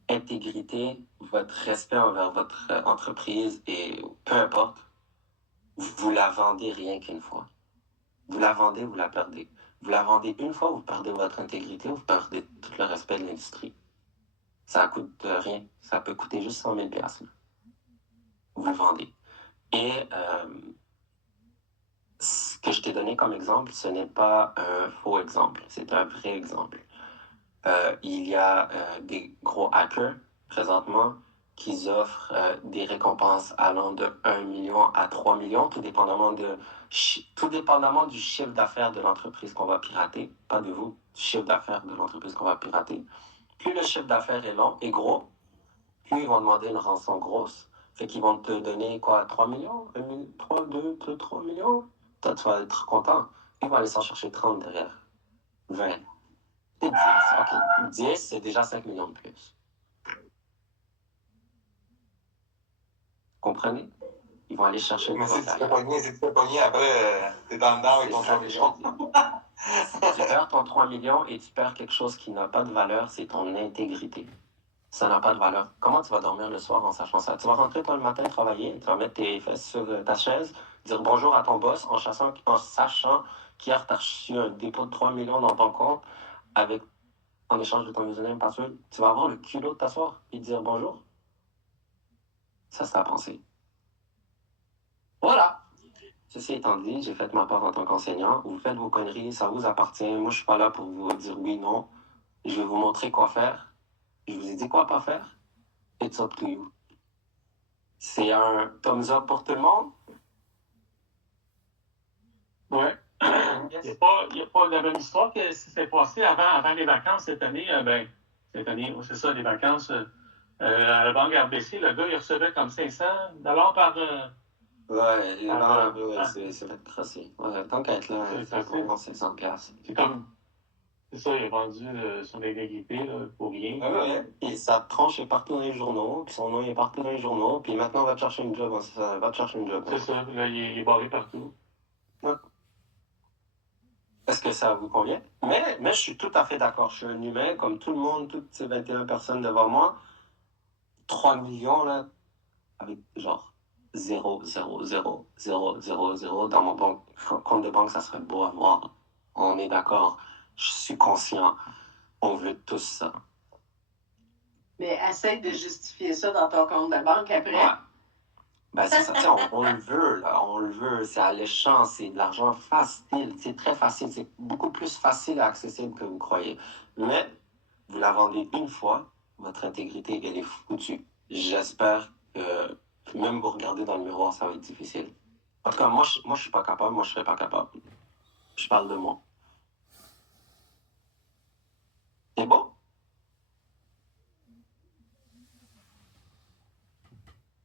intégrité, votre respect envers votre entreprise et peu importe, vous la vendez rien qu'une fois. Vous la vendez, vous la perdez. Vous la vendez une fois, vous perdez votre intégrité, vous perdez tout le respect de l'industrie. Ça coûte rien. Ça peut coûter juste 100 000 $. Vous le vendez. Et ce que je t'ai donné comme exemple, ce n'est pas un faux exemple, c'est un vrai exemple. Il y a des gros hackers présentement qui offrent des récompenses allant de 1 million à 3 millions, tout dépendamment du chiffre d'affaires de l'entreprise qu'on va pirater, pas de vous, du chiffre d'affaires de l'entreprise qu'on va pirater. Plus le chiffre d'affaires est gros, plus ils vont demander une rançon grosse. Fait qu'ils vont te donner quoi, 3 millions, 3 millions. Toi, tu vas être content. Ils vont aller s'en chercher 30 derrière. 20. Et 10. OK. 10, c'est déjà 5 millions de plus. Comprenez? Ils vont aller chercher Mais le si tu derrière. te fais pogner, après, t'es dans le dedans avec ton 3 millions. Tu perds ton 3 millions et tu perds quelque chose qui n'a pas de valeur, c'est ton intégrité. Ça n'a pas de valeur. Comment tu vas dormir le soir en sachant ça? Tu vas rentrer toi le matin travailler, tu vas mettre tes fesses sur ta chaise, dire bonjour à ton boss en sachant qu'hier tu as reçu un dépôt de 3 millions dans ton compte en échange de ton username password. Tu vas avoir le culot de t'asseoir et de dire bonjour. Ça, c'est ta pensée. Voilà. Ceci étant dit, j'ai fait ma part en tant qu'enseignant. Vous faites vos conneries, ça vous appartient. Moi, je suis pas là pour vous dire oui, non. Je vais vous montrer quoi faire. Je vous ai dit quoi pas faire. It's up to you. C'est un thumbs up pour tout le monde? Ouais. Il n'y a pas la même histoire que ce qui s'est passé avant les vacances cette année. Cette année, c'est ça, les vacances. À la banque RBC, le gars, il recevait comme 500 par. Ouais, c'est fait crasser. Ouais, tant qu'à être là, C'est on 500 $. C'est comme. C'est ça, il a vendu son intégrité là, pour rien. Ouais. Et sa tronche est partout dans les journaux, puis son nom est partout dans les journaux, puis maintenant, va te chercher une job. Va te chercher une job. C'est ça, là, il est barré partout. Ouais. Est-ce que ça vous convient? Mais je suis tout à fait d'accord. Je suis un humain, comme tout le monde, toutes ces 21 personnes devant moi. 3 millions, là, avec genre 0, 0, 0, 0, 0, 0 dans mon compte de banque, ça serait beau à voir. On est d'accord. Je suis conscient. On veut tous ça. Mais essaye de justifier ça dans ton compte de banque après. Ouais. Ben, c'est ça, on le veut, là, on le veut, c'est alléchant, c'est de l'argent facile, c'est très facile, c'est beaucoup plus facile et accessible que vous croyez. Mais, vous la vendez une fois, votre intégrité, elle est foutue. J'espère que même vous regarder dans le miroir, ça va être difficile. En tout cas, moi, je suis pas capable, moi, je serais pas capable. Je parle de moi. C'est bon?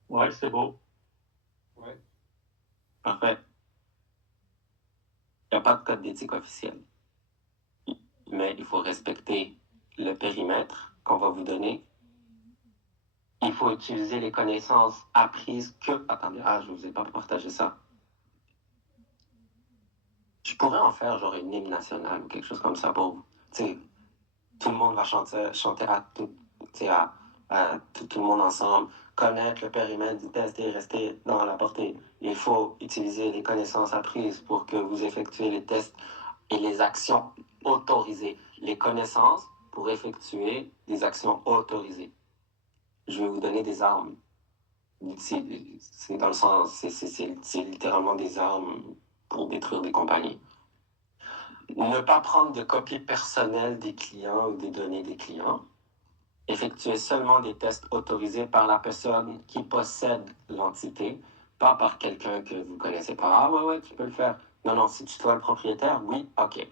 Ouais, c'est beau. Ouais. pas de code d'éthique officiel. Mais il faut respecter le périmètre qu'on va vous donner. Il faut utiliser les connaissances apprises que... Attendez, je ne vous ai pas partagé ça. Je pourrais en faire genre une hymne nationale ou quelque chose comme ça pour vous. Tu sais, tout le monde va chanter à tout, tu sais, à tout le monde ensemble, connaître le périmètre du test et rester dans la portée. Il faut utiliser les connaissances apprises pour que vous effectuez les tests et les actions autorisées. Les connaissances pour effectuer des actions autorisées. Je vais vous donner des armes. C'est dans le sens, c'est littéralement des armes pour détruire des compagnies. Ne pas prendre de copies personnelles des clients ou des données des clients. Effectuer seulement des tests autorisés par la personne qui possède l'entité, pas par quelqu'un que vous ne connaissez pas. Ah ouais, tu peux le faire. Non, si tu dois le propriétaire, oui, ok.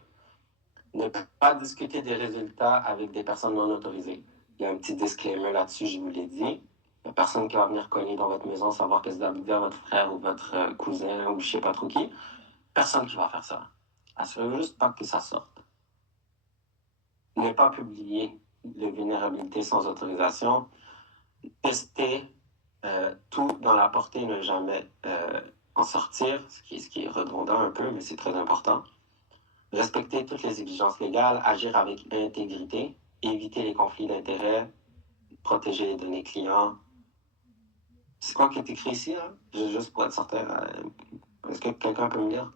Ne pas discuter des résultats avec des personnes non autorisées. Il y a un petit disclaimer là-dessus, je vous l'ai dit. Il n'y a personne qui va venir cogner dans votre maison, savoir qu'est-ce que vous avez dit à votre frère ou votre cousin ou je ne sais pas trop qui. Personne qui va faire ça. Assurez-vous juste pas que ça sorte. Ne pas publier les vulnérabilités sans autorisation. Tester tout dans la portée, ne jamais en sortir, ce qui est redondant un peu, mais c'est très important. Respecter toutes les exigences légales, agir avec intégrité, éviter les conflits d'intérêts, protéger les données clients. C'est quoi qui est écrit ici, hein? Juste pour être certain. Est-ce que quelqu'un peut me lire?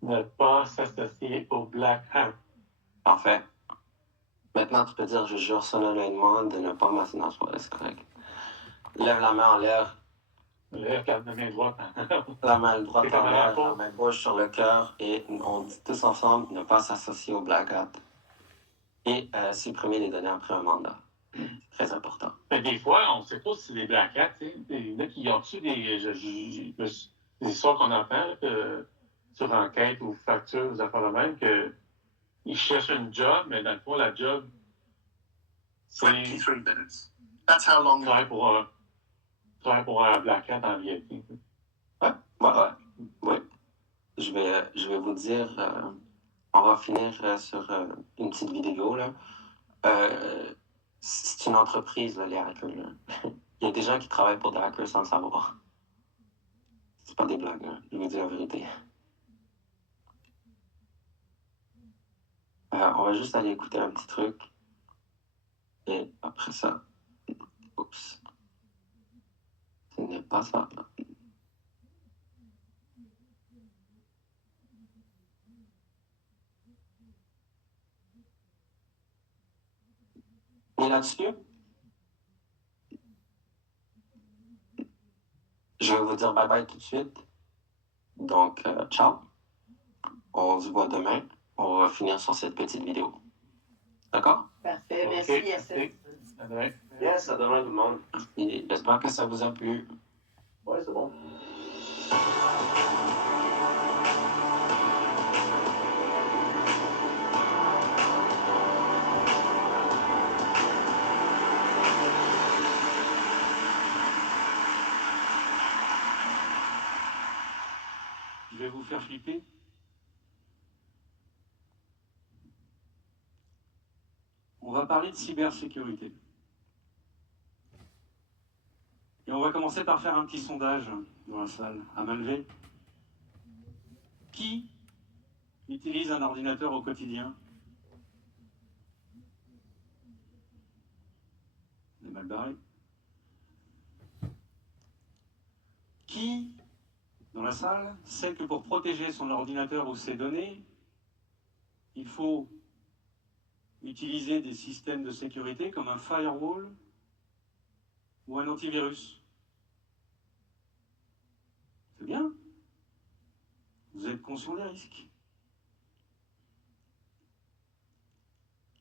Ne pas s'associer au Black Hat. Parfait. Maintenant, tu peux dire, je jure solennellement de ne pas m'associer. Non, c'est correct. Lève la main en l'air. Lève la main droite. La main droite en l'air, la main gauche sur le cœur. Et on dit tous ensemble, ne pas s'associer au Black Hat. Et supprimer les données après un mandat. Très important. Mais des fois, on ne sait pas si c'est des Black Hats. Il y en a qui ont reçu des histoires qu'on entend sur enquête ou facture, ou affaires de même, qu'ils cherchent une job, mais dans le fond, la job, c'est 23 minutes. That's how long. travailler pour un Black Hat en réalité. Ouais. Je vais vous dire, on va finir sur une petite vidéo, là. C'est une entreprise, là, les hackers, là. Il y a des gens qui travaillent pour des hackers sans le savoir. C'est pas des blagues, hein. Je vous dis la vérité. On va juste aller écouter un petit truc. Et après ça... Oups. Ce n'est pas ça. Et là-dessus, je vais vous dire bye bye tout de suite. Donc, ciao. On se voit demain. On va finir sur cette petite vidéo. D'accord? Parfait. Merci, Yassine. À demain. Yes, à demain tout le monde. Et j'espère que ça vous a plu. Ouais, c'est bon. Je vais vous faire flipper. On va parler de cybersécurité. Et on va commencer par faire un petit sondage dans la salle, à main levée. Qui utilise un ordinateur au quotidien? On est mal barré. Qui, dans la salle, sait que pour protéger son ordinateur ou ses données, il faut utiliser des systèmes de sécurité comme un firewall ou un antivirus? C'est bien. Vous êtes conscient des risques.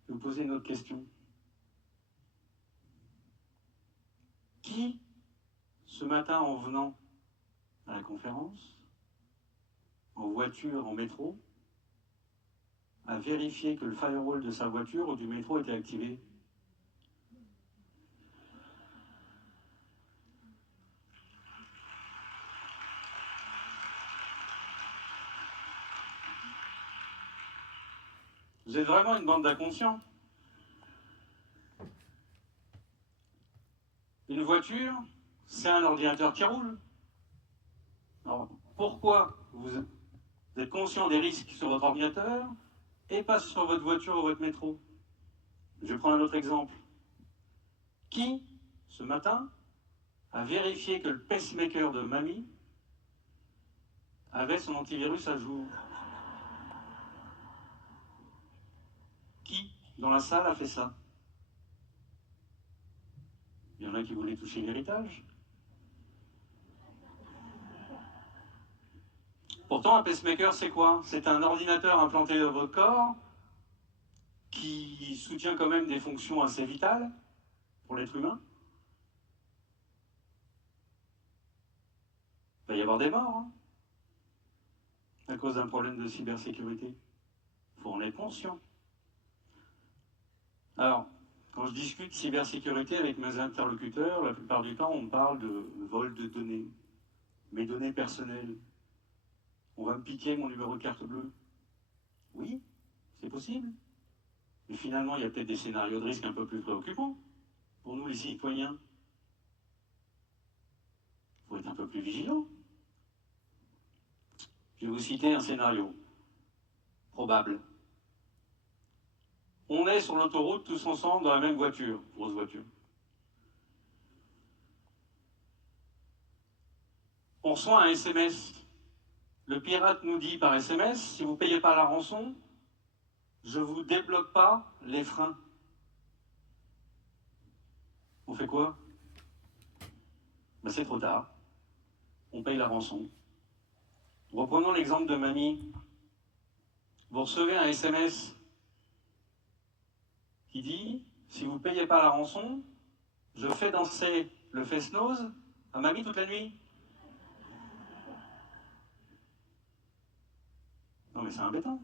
Je vais vous poser une autre question. Qui, ce matin en venant à la conférence, en voiture, en métro, a vérifié que le firewall de sa voiture ou du métro était activé? Vous êtes vraiment une bande d'inconscients. Une voiture, c'est un ordinateur qui roule. Alors, pourquoi vous êtes conscient des risques sur votre ordinateur et pas sur votre voiture ou votre métro? Je prends un autre exemple. Qui, ce matin, a vérifié que le pacemaker de mamie avait son antivirus à jour? Qui, dans la salle, a fait ça? Il y en a qui voulaient toucher l'héritage. Pourtant, un pacemaker, c'est quoi? C'est un ordinateur implanté dans votre corps qui soutient quand même des fonctions assez vitales pour l'être humain. Il va y avoir des morts hein, à cause d'un problème de cybersécurité. Il faut en être conscient. Alors, quand je discute cybersécurité avec mes interlocuteurs, la plupart du temps, on me parle de vol de données, mes données personnelles. On va me piquer mon numéro de carte bleue. Oui, c'est possible. Mais finalement, il y a peut-être des scénarios de risque un peu plus préoccupants pour nous, les citoyens. Il faut être un peu plus vigilant. Je vais vous citer un scénario probable. On est sur l'autoroute tous ensemble dans la même voiture, grosse voiture. On reçoit un SMS. Le pirate nous dit par SMS, si vous ne payez pas la rançon, je ne vous débloque pas les freins. On fait quoi? Ben, c'est trop tard. On paye la rançon. Reprenons l'exemple de mamie. Vous recevez un SMS qui dit, si vous ne payez pas la rançon, je fais danser le fest-noz à mamie toute la nuit. Non mais c'est embêtant.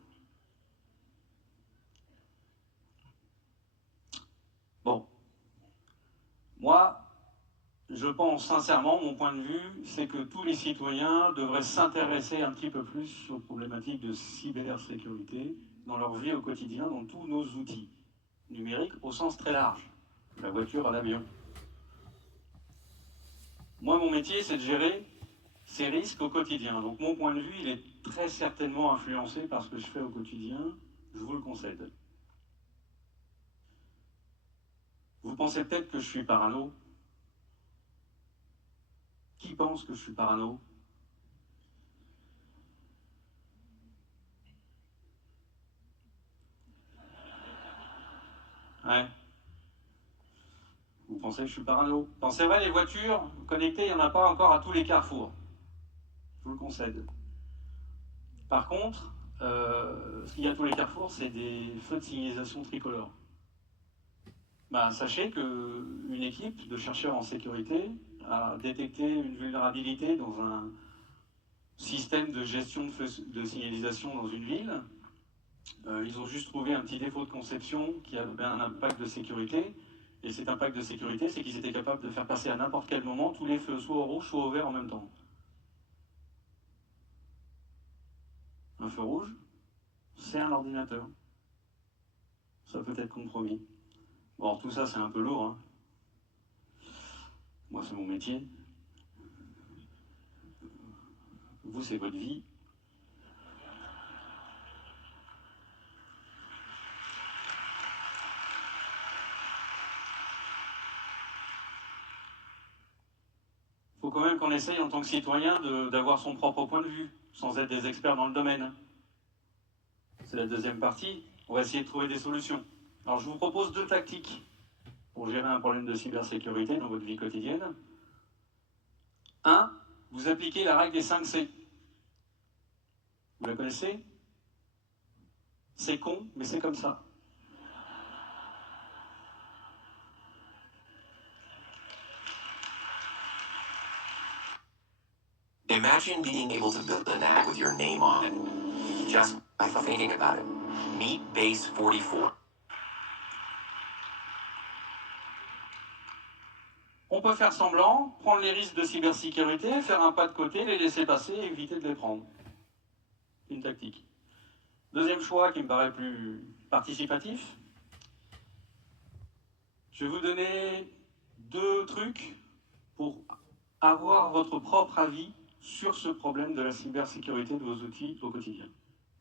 Bon. Moi, je pense sincèrement, mon point de vue, c'est que tous les citoyens devraient s'intéresser un petit peu plus aux problématiques de cybersécurité dans leur vie au quotidien, dans tous nos outils numériques au sens très large, de la voiture à l'avion. Moi, mon métier, c'est de gérer ces risques au quotidien. Donc mon point de vue, il est très certainement influencé par ce que je fais au quotidien, je vous le concède. Vous pensez peut-être que je suis parano. Qui pense que je suis parano? Ouais. Vous pensez que je suis parano? Non, c'est vrai, les voitures connectées, il n'y en a pas encore à tous les carrefours. Je vous le concède. Par contre, ce qu'il y a à tous les carrefours, c'est des feux de signalisation tricolore. Ben, sachez qu'une équipe de chercheurs en sécurité a détecté une vulnérabilité dans un système de gestion de feux de signalisation dans une ville. Ils ont juste trouvé un petit défaut de conception qui avait un impact de sécurité. Et cet impact de sécurité, c'est qu'ils étaient capables de faire passer à n'importe quel moment tous les feux, soit au rouge, soit au vert en même temps. Un feu rouge, c'est un ordinateur. Ça peut être compromis. Bon, tout ça, c'est un peu lourd. Hein. Moi, c'est mon métier. Vous, c'est votre vie. Il faut quand même qu'on essaye en tant que citoyen d'avoir son propre point de vue, sans être des experts dans le domaine. C'est la deuxième partie. On va essayer de trouver des solutions. Alors, je vous propose 2 tactiques pour gérer un problème de cybersécurité dans votre vie quotidienne. 1, vous appliquez la règle des 5 C. Vous la connaissez? C'est con, mais c'est comme ça. Imagine being able to build an app with your name on it, just by thinking about it. Meet Base 44. On peut faire semblant, prendre les risques de cybersécurité, faire un pas de côté, les laisser passer et éviter de les prendre. Une tactique. Deuxième choix qui me paraît plus participatif. Je vais vous donner 2 trucs pour avoir votre propre avis sur ce problème de la cybersécurité de vos outils au quotidien.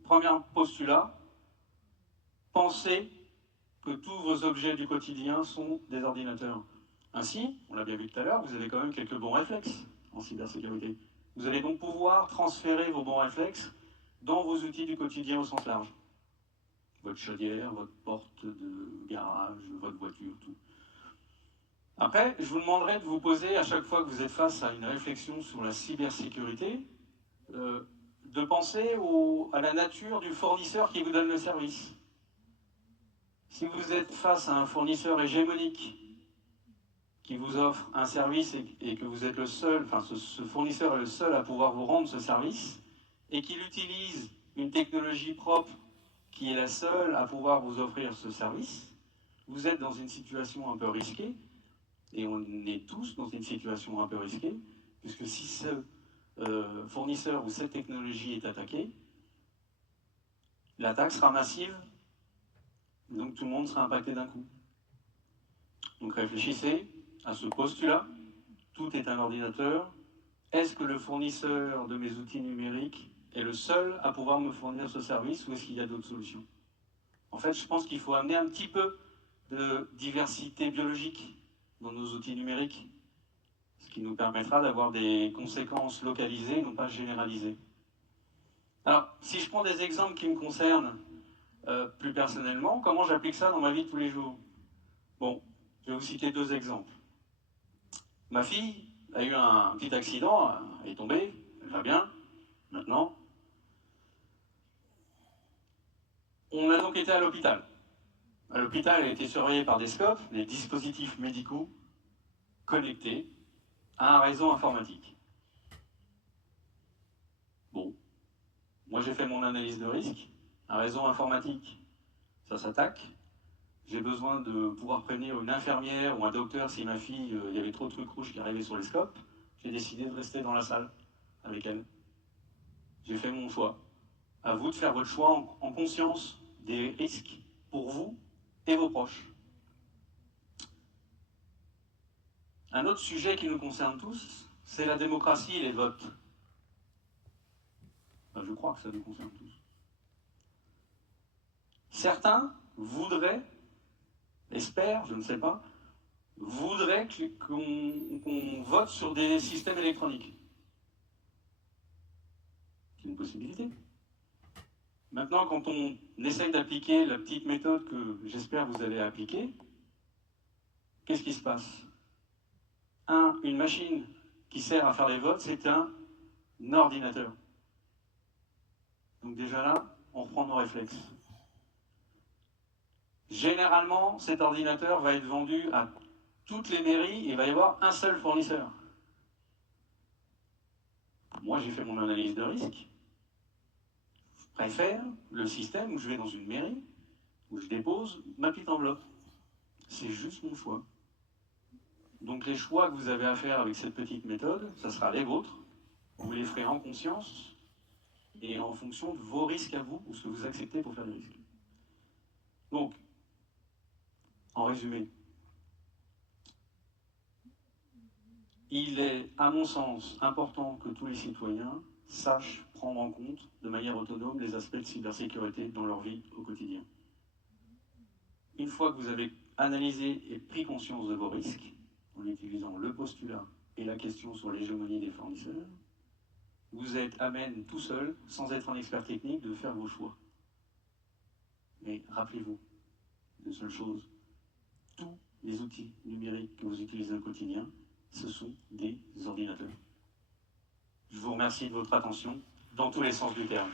Premier postulat, pensez que tous vos objets du quotidien sont des ordinateurs. Ainsi, on l'a bien vu tout à l'heure, vous avez quand même quelques bons réflexes en cybersécurité. Vous allez donc pouvoir transférer vos bons réflexes dans vos outils du quotidien au sens large. Votre chaudière, votre porte de garage, votre voiture, tout. Après, je vous demanderai de vous poser, à chaque fois que vous êtes face à une réflexion sur la cybersécurité, de penser à la nature du fournisseur qui vous donne le service. Si vous êtes face à un fournisseur hégémonique qui vous offre un service et que vous êtes le seul, enfin ce fournisseur est le seul à pouvoir vous rendre ce service, et qu'il utilise une technologie propre qui est la seule à pouvoir vous offrir ce service, vous êtes dans une situation un peu risquée, et on est tous dans une situation un peu risquée, puisque si ce fournisseur ou cette technologie est attaquée, l'attaque sera massive, donc tout le monde sera impacté d'un coup. Donc réfléchissez à ce postulat, tout est un ordinateur. Est-ce que le fournisseur de mes outils numériques est le seul à pouvoir me fournir ce service ou est-ce qu'il y a d'autres solutions? En fait, je pense qu'il faut amener un petit peu de diversité biologique dans nos outils numériques, ce qui nous permettra d'avoir des conséquences localisées, non pas généralisées. Alors, si je prends des exemples qui me concernent plus personnellement, comment j'applique ça dans ma vie de tous les jours? Bon, je vais vous citer 2 exemples. Ma fille a eu un petit accident, elle est tombée, elle va bien, maintenant. On a donc été à l'hôpital. À l'hôpital, elle a été surveillée par des scopes, des dispositifs médicaux connectés à un réseau informatique. Bon, moi j'ai fait mon analyse de risque. Un réseau informatique, ça s'attaque. J'ai besoin de pouvoir prévenir une infirmière ou un docteur si ma fille, il y avait trop de trucs rouges qui arrivaient sur les scopes. J'ai décidé de rester dans la salle avec elle. J'ai fait mon choix. À vous de faire votre choix en conscience des risques pour vous et vos proches. Un autre sujet qui nous concerne tous, c'est la démocratie et les votes. Enfin, je crois que ça nous concerne tous. Certains voudraient, espèrent, je ne sais pas, voudraient qu'on vote sur des systèmes électroniques. C'est une possibilité. Maintenant, quand on essaye d'appliquer la petite méthode que j'espère vous allez appliquer, qu'est-ce qui se passe? Une machine qui sert à faire les votes, c'est un ordinateur. Donc déjà là, on reprend nos réflexes. Généralement, cet ordinateur va être vendu à toutes les mairies et il va y avoir un seul fournisseur. Moi, j'ai fait mon analyse de risque. Je préfère le système où je vais dans une mairie, où je dépose ma petite enveloppe. C'est juste mon choix. Donc les choix que vous avez à faire avec cette petite méthode, ça sera les vôtres. Vous les ferez en conscience et en fonction de vos risques à vous, ou ce que vous acceptez pour faire des risques. Donc, en résumé, il est, à mon sens, important que tous les citoyens sachent prendre en compte de manière autonome les aspects de cybersécurité dans leur vie au quotidien. Une fois que vous avez analysé et pris conscience de vos risques, en utilisant le postulat et la question sur l'hégémonie des fournisseurs, vous êtes amène tout seul, sans être un expert technique, de faire vos choix. Mais rappelez-vous d'une seule chose, tous les outils numériques que vous utilisez au quotidien, ce sont des ordinateurs. Je vous remercie de votre attention, dans tous les sens du terme.